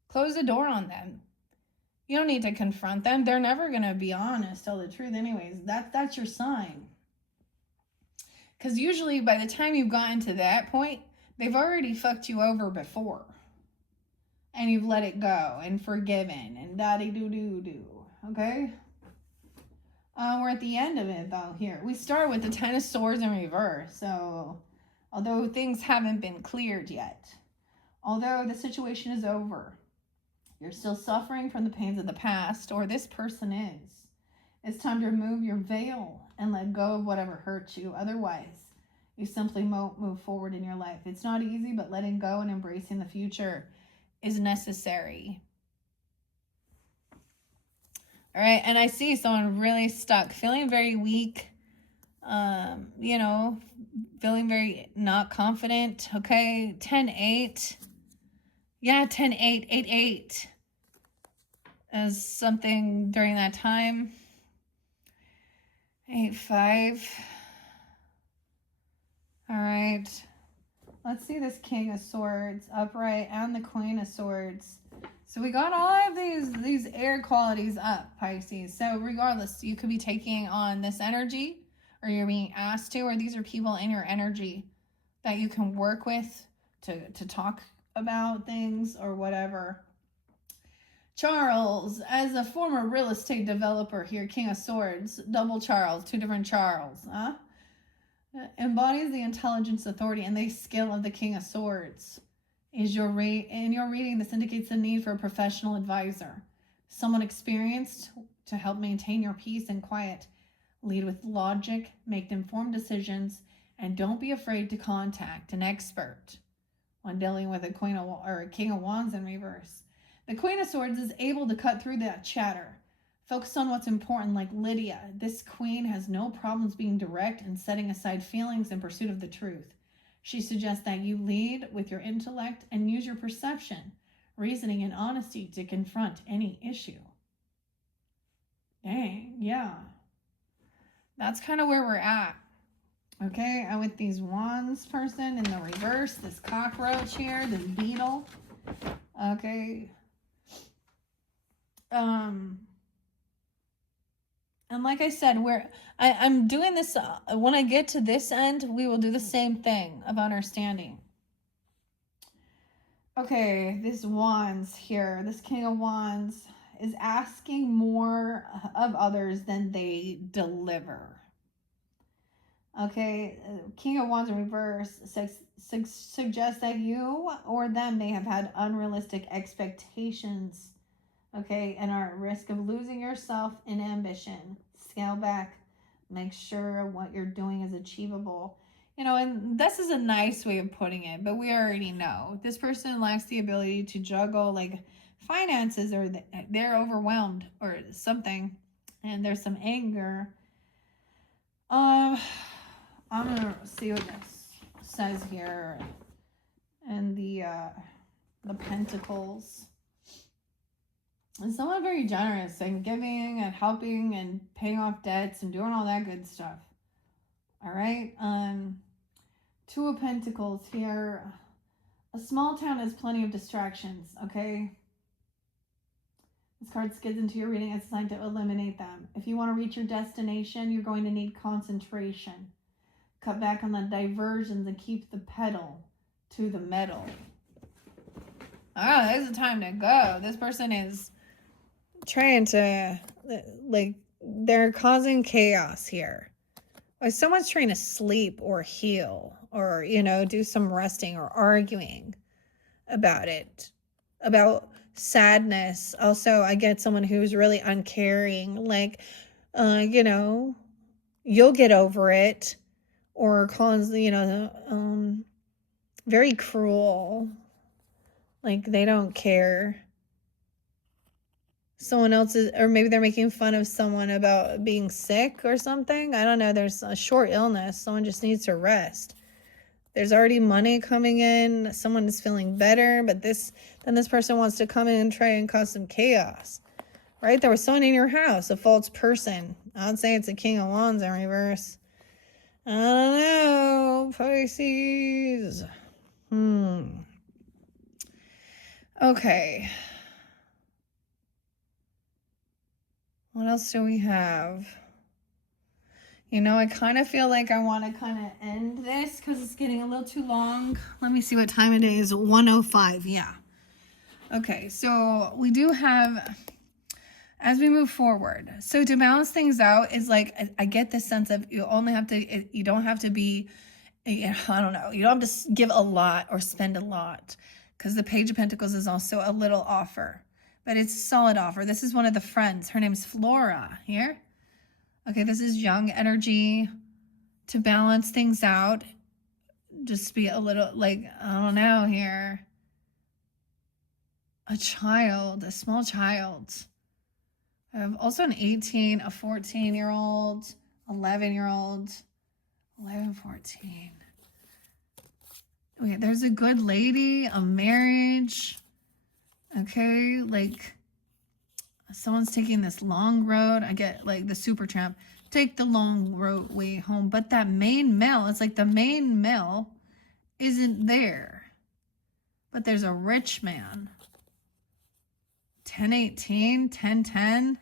Close the door on them. You don't need to confront them. They're never going to be honest, tell the truth anyways. That's your sign. Because usually by the time you've gotten to that point, they've already fucked you over before. And you've let it go and forgiven and daddy-doo-doo-doo. Okay? We're at the end of it, though, here. We start with the Ten of Swords in reverse. So, although things haven't been cleared yet, although the situation is over, you're still suffering from the pains of the past, or this person is. It's time to remove your veil and let go of whatever hurt you. Otherwise, you simply won't move forward in your life. It's not easy, but letting go and embracing the future is necessary. All right, and I see someone really stuck, feeling very weak, you know, feeling very not confident. Okay, 10-8. Yeah, 10-8, 8-8 as something during that time. 8-5. All right. Let's see this King of Swords upright and the Queen of Swords. So we got all of these air qualities up, Pisces. So regardless, you could be taking on this energy, or you're being asked to, or these are people in your energy that you can work with to talk about things or whatever. Charles, as a former real estate developer here, King of Swords, double Charles, 2 different Charles, huh? Embodies the intelligence, authority, and the skill of the King of Swords. In your reading, this indicates the need for a professional advisor, someone experienced to help maintain your peace and quiet. Lead with logic, make informed decisions, and don't be afraid to contact an expert when dealing with a King of Wands in reverse. The Queen of Swords is able to cut through that chatter. Focus on what's important, like Lydia. This queen has no problems being direct and setting aside feelings in pursuit of the truth. She suggests that you lead with your intellect and use your perception, reasoning, and honesty to confront any issue. Dang, yeah. That's kind of where we're at. Okay, and with these wands person in the reverse, this cockroach here, this beetle. Okay. And like I said, I'm doing this, when I get to this end, we will do the same thing of understanding. Okay, this wands here, this King of Wands is asking more of others than they deliver. Okay, King of Wands in reverse suggests that you or them may have had unrealistic expectations, okay, and are at risk of losing yourself in ambition. Scale back, make sure what you're doing is achievable. You know, and this is a nice way of putting it, but we already know this person lacks the ability to juggle like finances, or they're overwhelmed or something, and there's some anger. I'm gonna see what this says here, and the Pentacles. And someone very generous and giving and helping and paying off debts and doing all that good stuff. All right. 2 of Pentacles here. A small town has plenty of distractions. Okay. This card skids into your reading. It's designed to eliminate them. If you want to reach your destination, you're going to need concentration. Cut back on the diversions and keep the pedal to the metal. Oh, there's a time to go. This person is trying to, like, they're causing chaos here. Like someone's trying to sleep or heal or, you know, do some resting or arguing about it, about sadness. Also, I get someone who's really uncaring, like, you know, you'll get over it, or cause, very cruel, like they don't care. Someone else is, or maybe they're making fun of someone about being sick or something. I don't know. There's a short illness. Someone just needs to rest. There's already money coming in. Someone is feeling better, but this person wants to come in and try and cause some chaos, right? There was someone in your house, a false person. I would say it's a King of Wands in reverse. I don't know, Pisces. Okay. What else do we have? I kind of feel like I want to kind of end this because it's getting a little too long. Let me see what time it is. 1:05. Yeah. Okay. So we do have, as we move forward. So to balance things out is like, I get this sense of you don't have to be, I don't know. You don't have to give a lot or spend a lot, because the Page of Pentacles is also a little offer, but it's a solid offer. This is one of the friends. Her name's Flora here. Okay, this is young energy. To balance things out, just be a little, like, I don't know here. A child, a small child. I have also an 18, a 14-year-old, 11-year-old, 11, 14. Okay, there's a good lady, a marriage. Okay, like, someone's taking this long road. I get like the super tramp. Take the long road way home. But that main mill, it's like the main mill isn't there. But there's a rich man. 10-18, 10-10.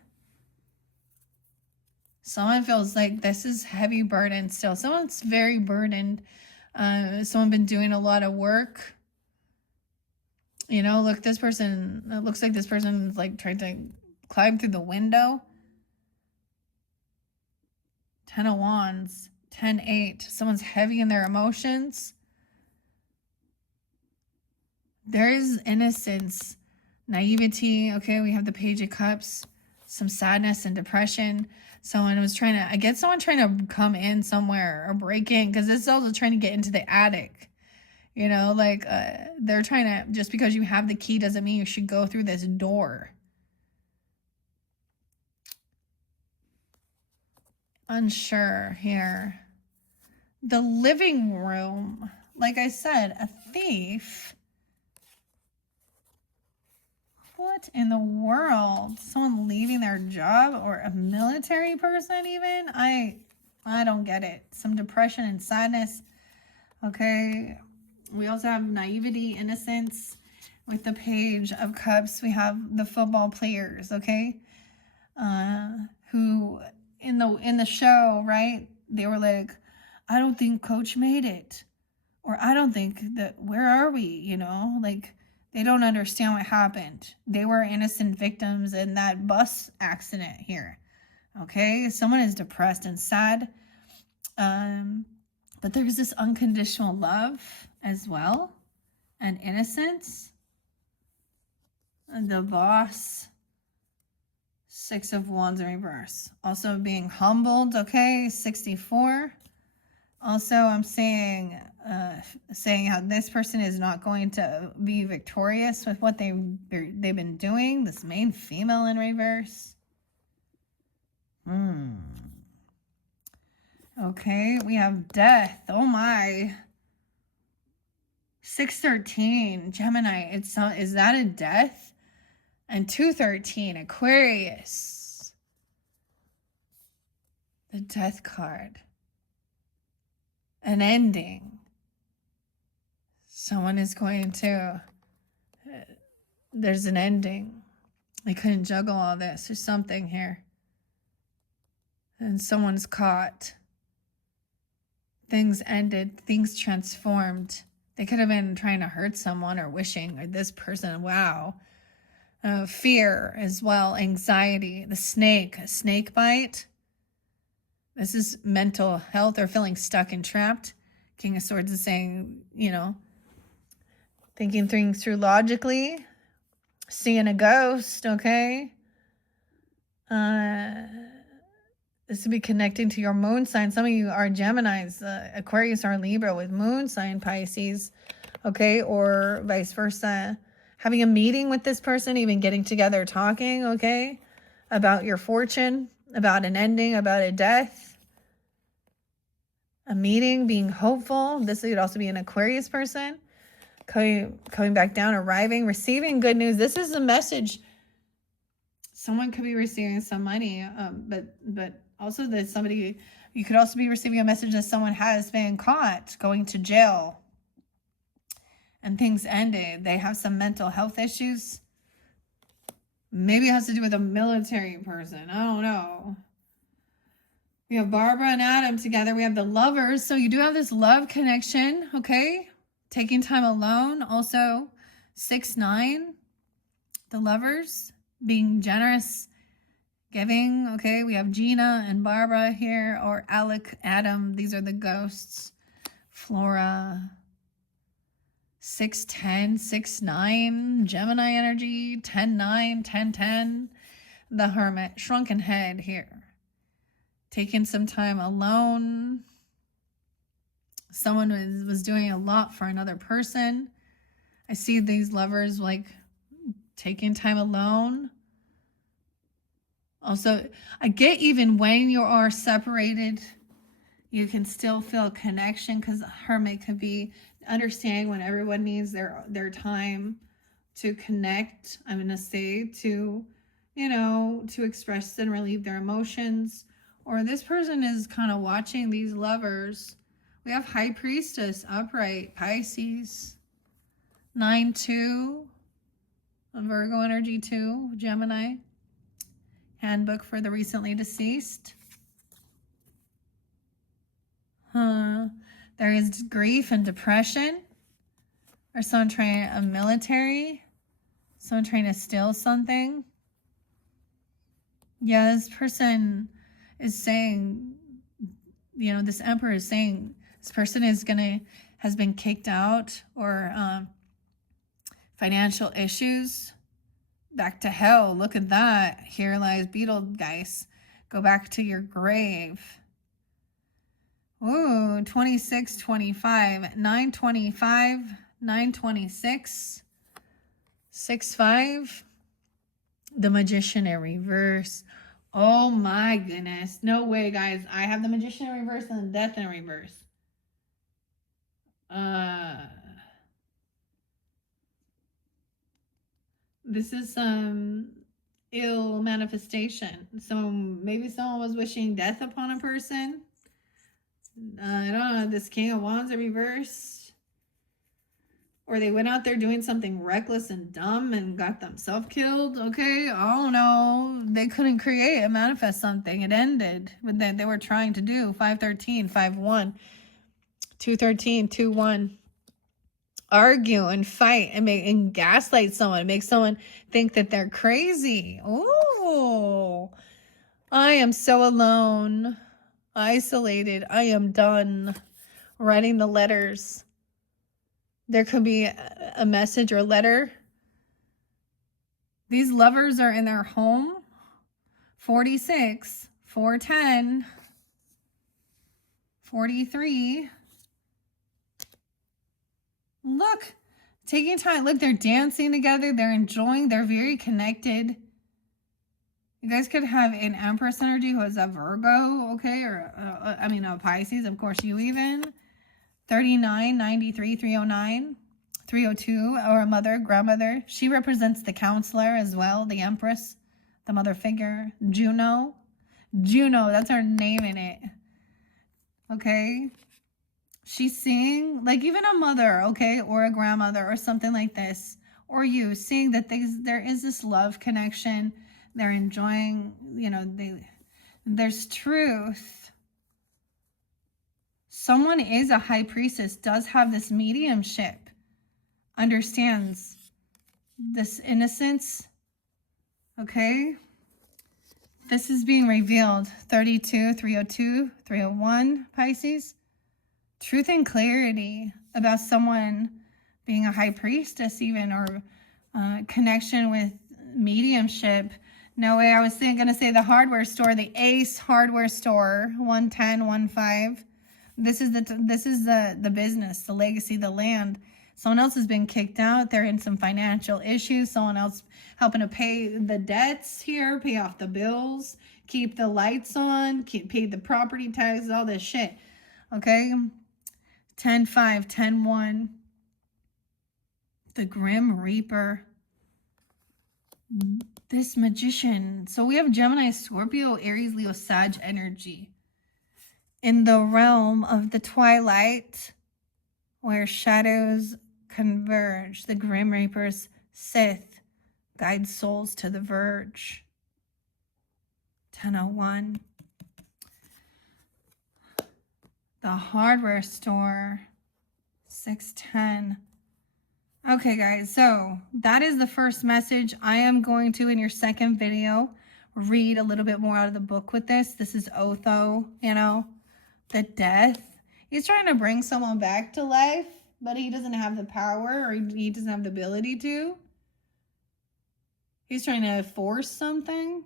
Someone feels like this is heavy burden still. Someone's very burdened. Someone been doing a lot of work. Look, this person, it looks like this person like tried to climb through the window. 10 of Wands, 10-8. Someone's heavy in their emotions. There is innocence, naivety. Okay, we have the Page of Cups, some sadness and depression. Someone was trying to come in somewhere or break in, because this is also trying to get into the attic. They're trying to, just because you have the key doesn't mean you should go through this door. Unsure here. The living room, like I said, a thief. What in the world? Someone leaving their job, or a military person even? I don't get it. Some depression and sadness. Okay. We also have naivety, innocence. With the Page of Cups, we have the football players, okay? Who in the show, right? They were like, I don't think coach made it. Or I don't think that, where are we? Like, they don't understand what happened. They were innocent victims in that bus accident here. Okay? Someone is depressed and sad. But there's this unconditional love as well. And innocence. And the boss. 6 of Wands in reverse. Also being humbled, okay? 64. Also, I'm saying how this person is not going to be victorious with what they've been doing. This main female in reverse. Okay, we have death. Oh my. 613, Gemini. Is that a death? And 213, Aquarius. The death card. An ending. Someone is going to, there's an ending. They couldn't juggle all this. There's something here. And someone's caught. Things ended. Things transformed. They could have been trying to hurt someone or wishing, or this person, wow. Fear as well, anxiety, the snake, a snake bite. This is mental health or feeling stuck and trapped. King of Swords is saying, thinking things through logically. Seeing a ghost, okay? This would be connecting to your moon sign. Some of you are Geminis, Aquarius or Libra with moon sign Pisces, okay? Or vice versa. Having a meeting with this person, even getting together, talking, okay? About your fortune, about an ending, about a death. A meeting, being hopeful. This could also be an Aquarius person. Coming back down, arriving, receiving good news. This is a message. Someone could be receiving some money, but also that somebody, you could also be receiving a message that someone has been caught going to jail and things ended. They have some mental health issues. Maybe it has to do with a military person. I don't know. We have Barbara and Adam together. We have the lovers. So you do have this love connection, okay? Taking time alone. Also, 6-9, the lovers, being generous, giving, okay? We have Gina and Barbara here, or Alec, Adam. These are the ghosts. Flora, 6-10, 6-9, Gemini energy, 10-9, 10-10. The Hermit, shrunken head here. Taking some time alone. Someone was doing a lot for another person. I see these lovers like taking time alone. Also, I get even when you are separated, you can still feel connection, because Hermit could be understanding when everyone needs their time to connect. I'm going to say to, to express and relieve their emotions. Or this person is kind of watching these lovers. We have High Priestess, upright, Pisces, 9-2, Virgo energy 2, Gemini. Handbook for the recently deceased. There is grief and depression. Or someone trying a military. Someone trying to steal something. Yeah, this person is saying, this Emperor is saying this person has been kicked out, or financial issues. Back to hell. Look at that. Here lies Betelgeuse. Go back to your grave. Ooh, 26, 25, 925, 926, 6-5. The Magician in reverse. Oh my goodness. No way, guys. I have the Magician in reverse and the Death in reverse. This is some ill manifestation. So maybe someone was wishing death upon a person. I don't know. This King of Wands in reverse. Or they went out there doing something reckless and dumb and got themselves killed. Okay, I don't know. They couldn't create and manifest something. It ended. But they were trying to do 513, 5-1, 213, 2-1. Argue and fight and gaslight someone, make someone think that they're crazy. Oh, I am so alone, isolated. I am done writing the letters. There could be a message or a letter. These lovers are in their home. 46, 410, 43. Look, taking time. Look, they're dancing together. They're enjoying. They're very connected. You guys could have an Empress energy who is a Virgo, okay? Or, a Pisces, of course, you even. 39, 93, 309, 302, or a mother, grandmother. She represents the counselor as well, the Empress, the mother figure. Juno, that's her name in it. Okay? She's seeing, like, even a mother, okay, or a grandmother or something like this, or you seeing that there is this love connection. They're enjoying, there's truth. Someone is a High Priestess, does have this mediumship, understands this innocence, okay? This is being revealed. 32, 302, 301, Pisces. Truth and clarity about someone being a High Priestess even, or connection with mediumship. No way, I was going to say the hardware store, the Ace hardware store, 11015. This is the business, the legacy, the land. Someone else has been kicked out. They're in some financial issues. Someone else helping to pay the debts here, pay off the bills, keep the lights on, pay the property taxes, all this shit. Okay? 10-5, 10-1. The Grim Reaper. This Magician. So we have Gemini, Scorpio, Aries, Leo, Sag energy. In the realm of the twilight, where shadows converge, the Grim Reaper's Sith guides souls to the verge. 1001. The hardware store, 610. Okay, guys, so that is the first message. I am going to, in your second video, read a little bit more out of the book with this. This is Otho, you know, the death. He's trying to bring someone back to life, but he doesn't have the power, or he doesn't have the ability to. He's trying to force something.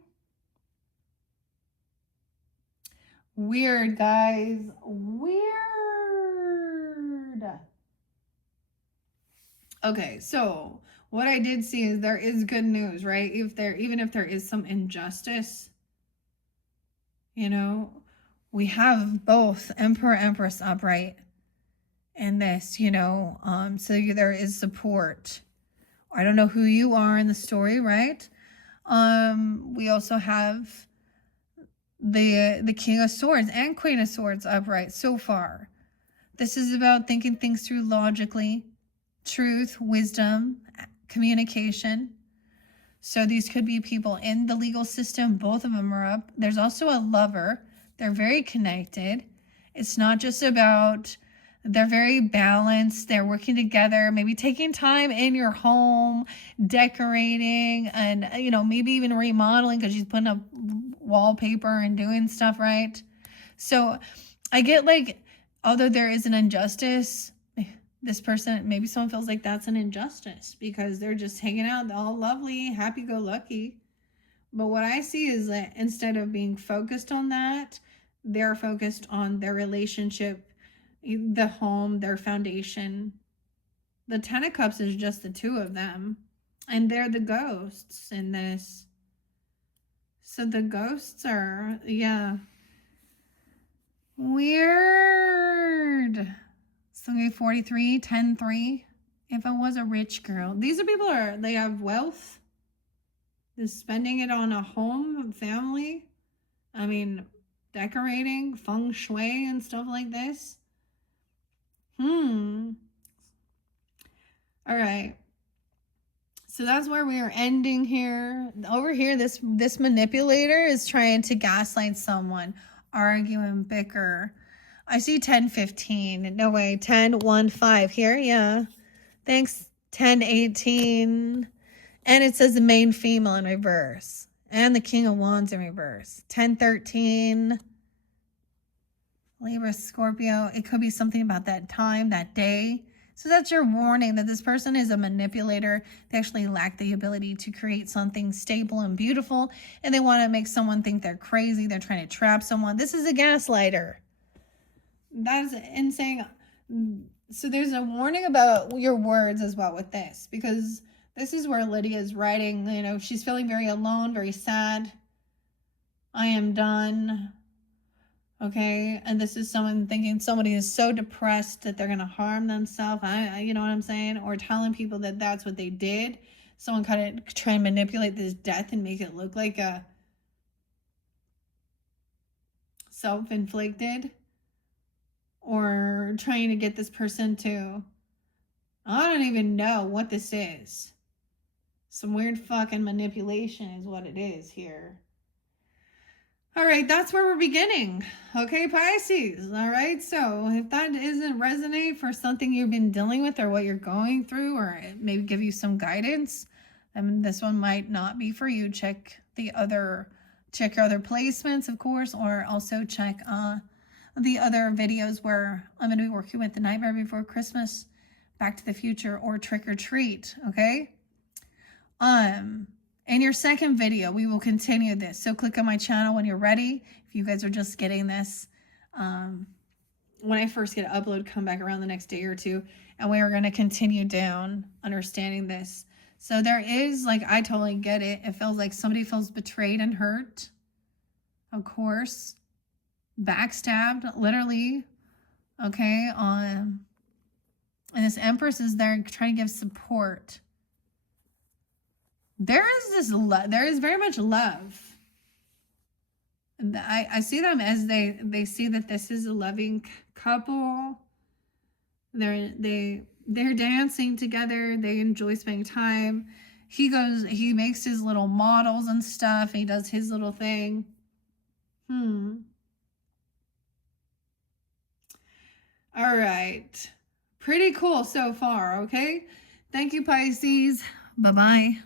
Weird, guys. Weird. Okay, so what I did see is there is good news, right? Even if there is some injustice, you know, we have both Emperor, Empress upright in this, you know, so there is support. I don't know who you are in the story, right? We also have the King of Swords and Queen of Swords upright so far. This is about thinking things through logically, truth, wisdom, communication. So these could be people in the legal system. Both of them are up. There's also a lover. They're very connected. It's not just about, they're very balanced. They're working together, maybe taking time in your home, decorating, and, you know, maybe even remodeling because she's putting up wallpaper and doing stuff, right? So I get like, although there is an injustice, this person, maybe someone feels like that's an injustice because they're just hanging out, all lovely, happy-go-lucky. But what I see is that instead of being focused on that, they're focused on their relationship, the home, their foundation. The Ten of Cups is just the two of them. And they're the ghosts in this. So the ghosts are, yeah. Weird. So 43, 10-3. If I was a rich girl. These are people they have wealth. They're spending it on a home, family. I mean, decorating, feng shui and stuff like this. All right. So that's where we are ending here. Over here, this manipulator is trying to gaslight someone, argue and bicker. I see 10-15. No way. 10-1-5 here. Yeah. Thanks. 10-18. And it says the main female in reverse. And the King of Wands in reverse. 10-13. Libra, Scorpio. It could be something about that time, that day. So that's your warning that this person is a manipulator. They actually lack the ability to create something stable and beautiful. And they want to make someone think they're crazy. They're trying to trap someone. This is a gaslighter. That's insane. So there's a warning about your words as well with this. Because this is where Lydia is writing. You know, she's feeling very alone, very sad. I am done. Okay, and this is someone thinking somebody is so depressed that they're going to harm themselves. You know what I'm saying? Or telling people that that's what they did. Someone kind of try and manipulate this death and make it look like a self-inflicted. Or trying to get this person to, I don't even know what this is. Some weird fucking manipulation is what it is here. All right, that's where we're beginning. Okay, Pisces. All right, so if that doesn't resonate for something you've been dealing with or what you're going through, or maybe give you some guidance, then this one might not be for you. Check your other placements, of course, or also check the other videos where I'm going to be working with The Nightmare Before Christmas, Back to the Future, or Trick or Treat. Okay. In your second video, we will continue this. So click on my channel when you're ready. If you guys are just getting this, when I first get upload, come back around the next day or two, and we are going to continue down understanding this. So there is, like, I totally get it. It feels like somebody feels betrayed and hurt. Of course. Backstabbed, literally. Okay. And this Empress is there trying to give support. There is very much love. I see them as they see that this is a loving couple. They're dancing together. They enjoy spending time. He makes his little models and stuff. He does his little thing. All right. Pretty cool so far, okay? Thank you, Pisces. Bye-bye.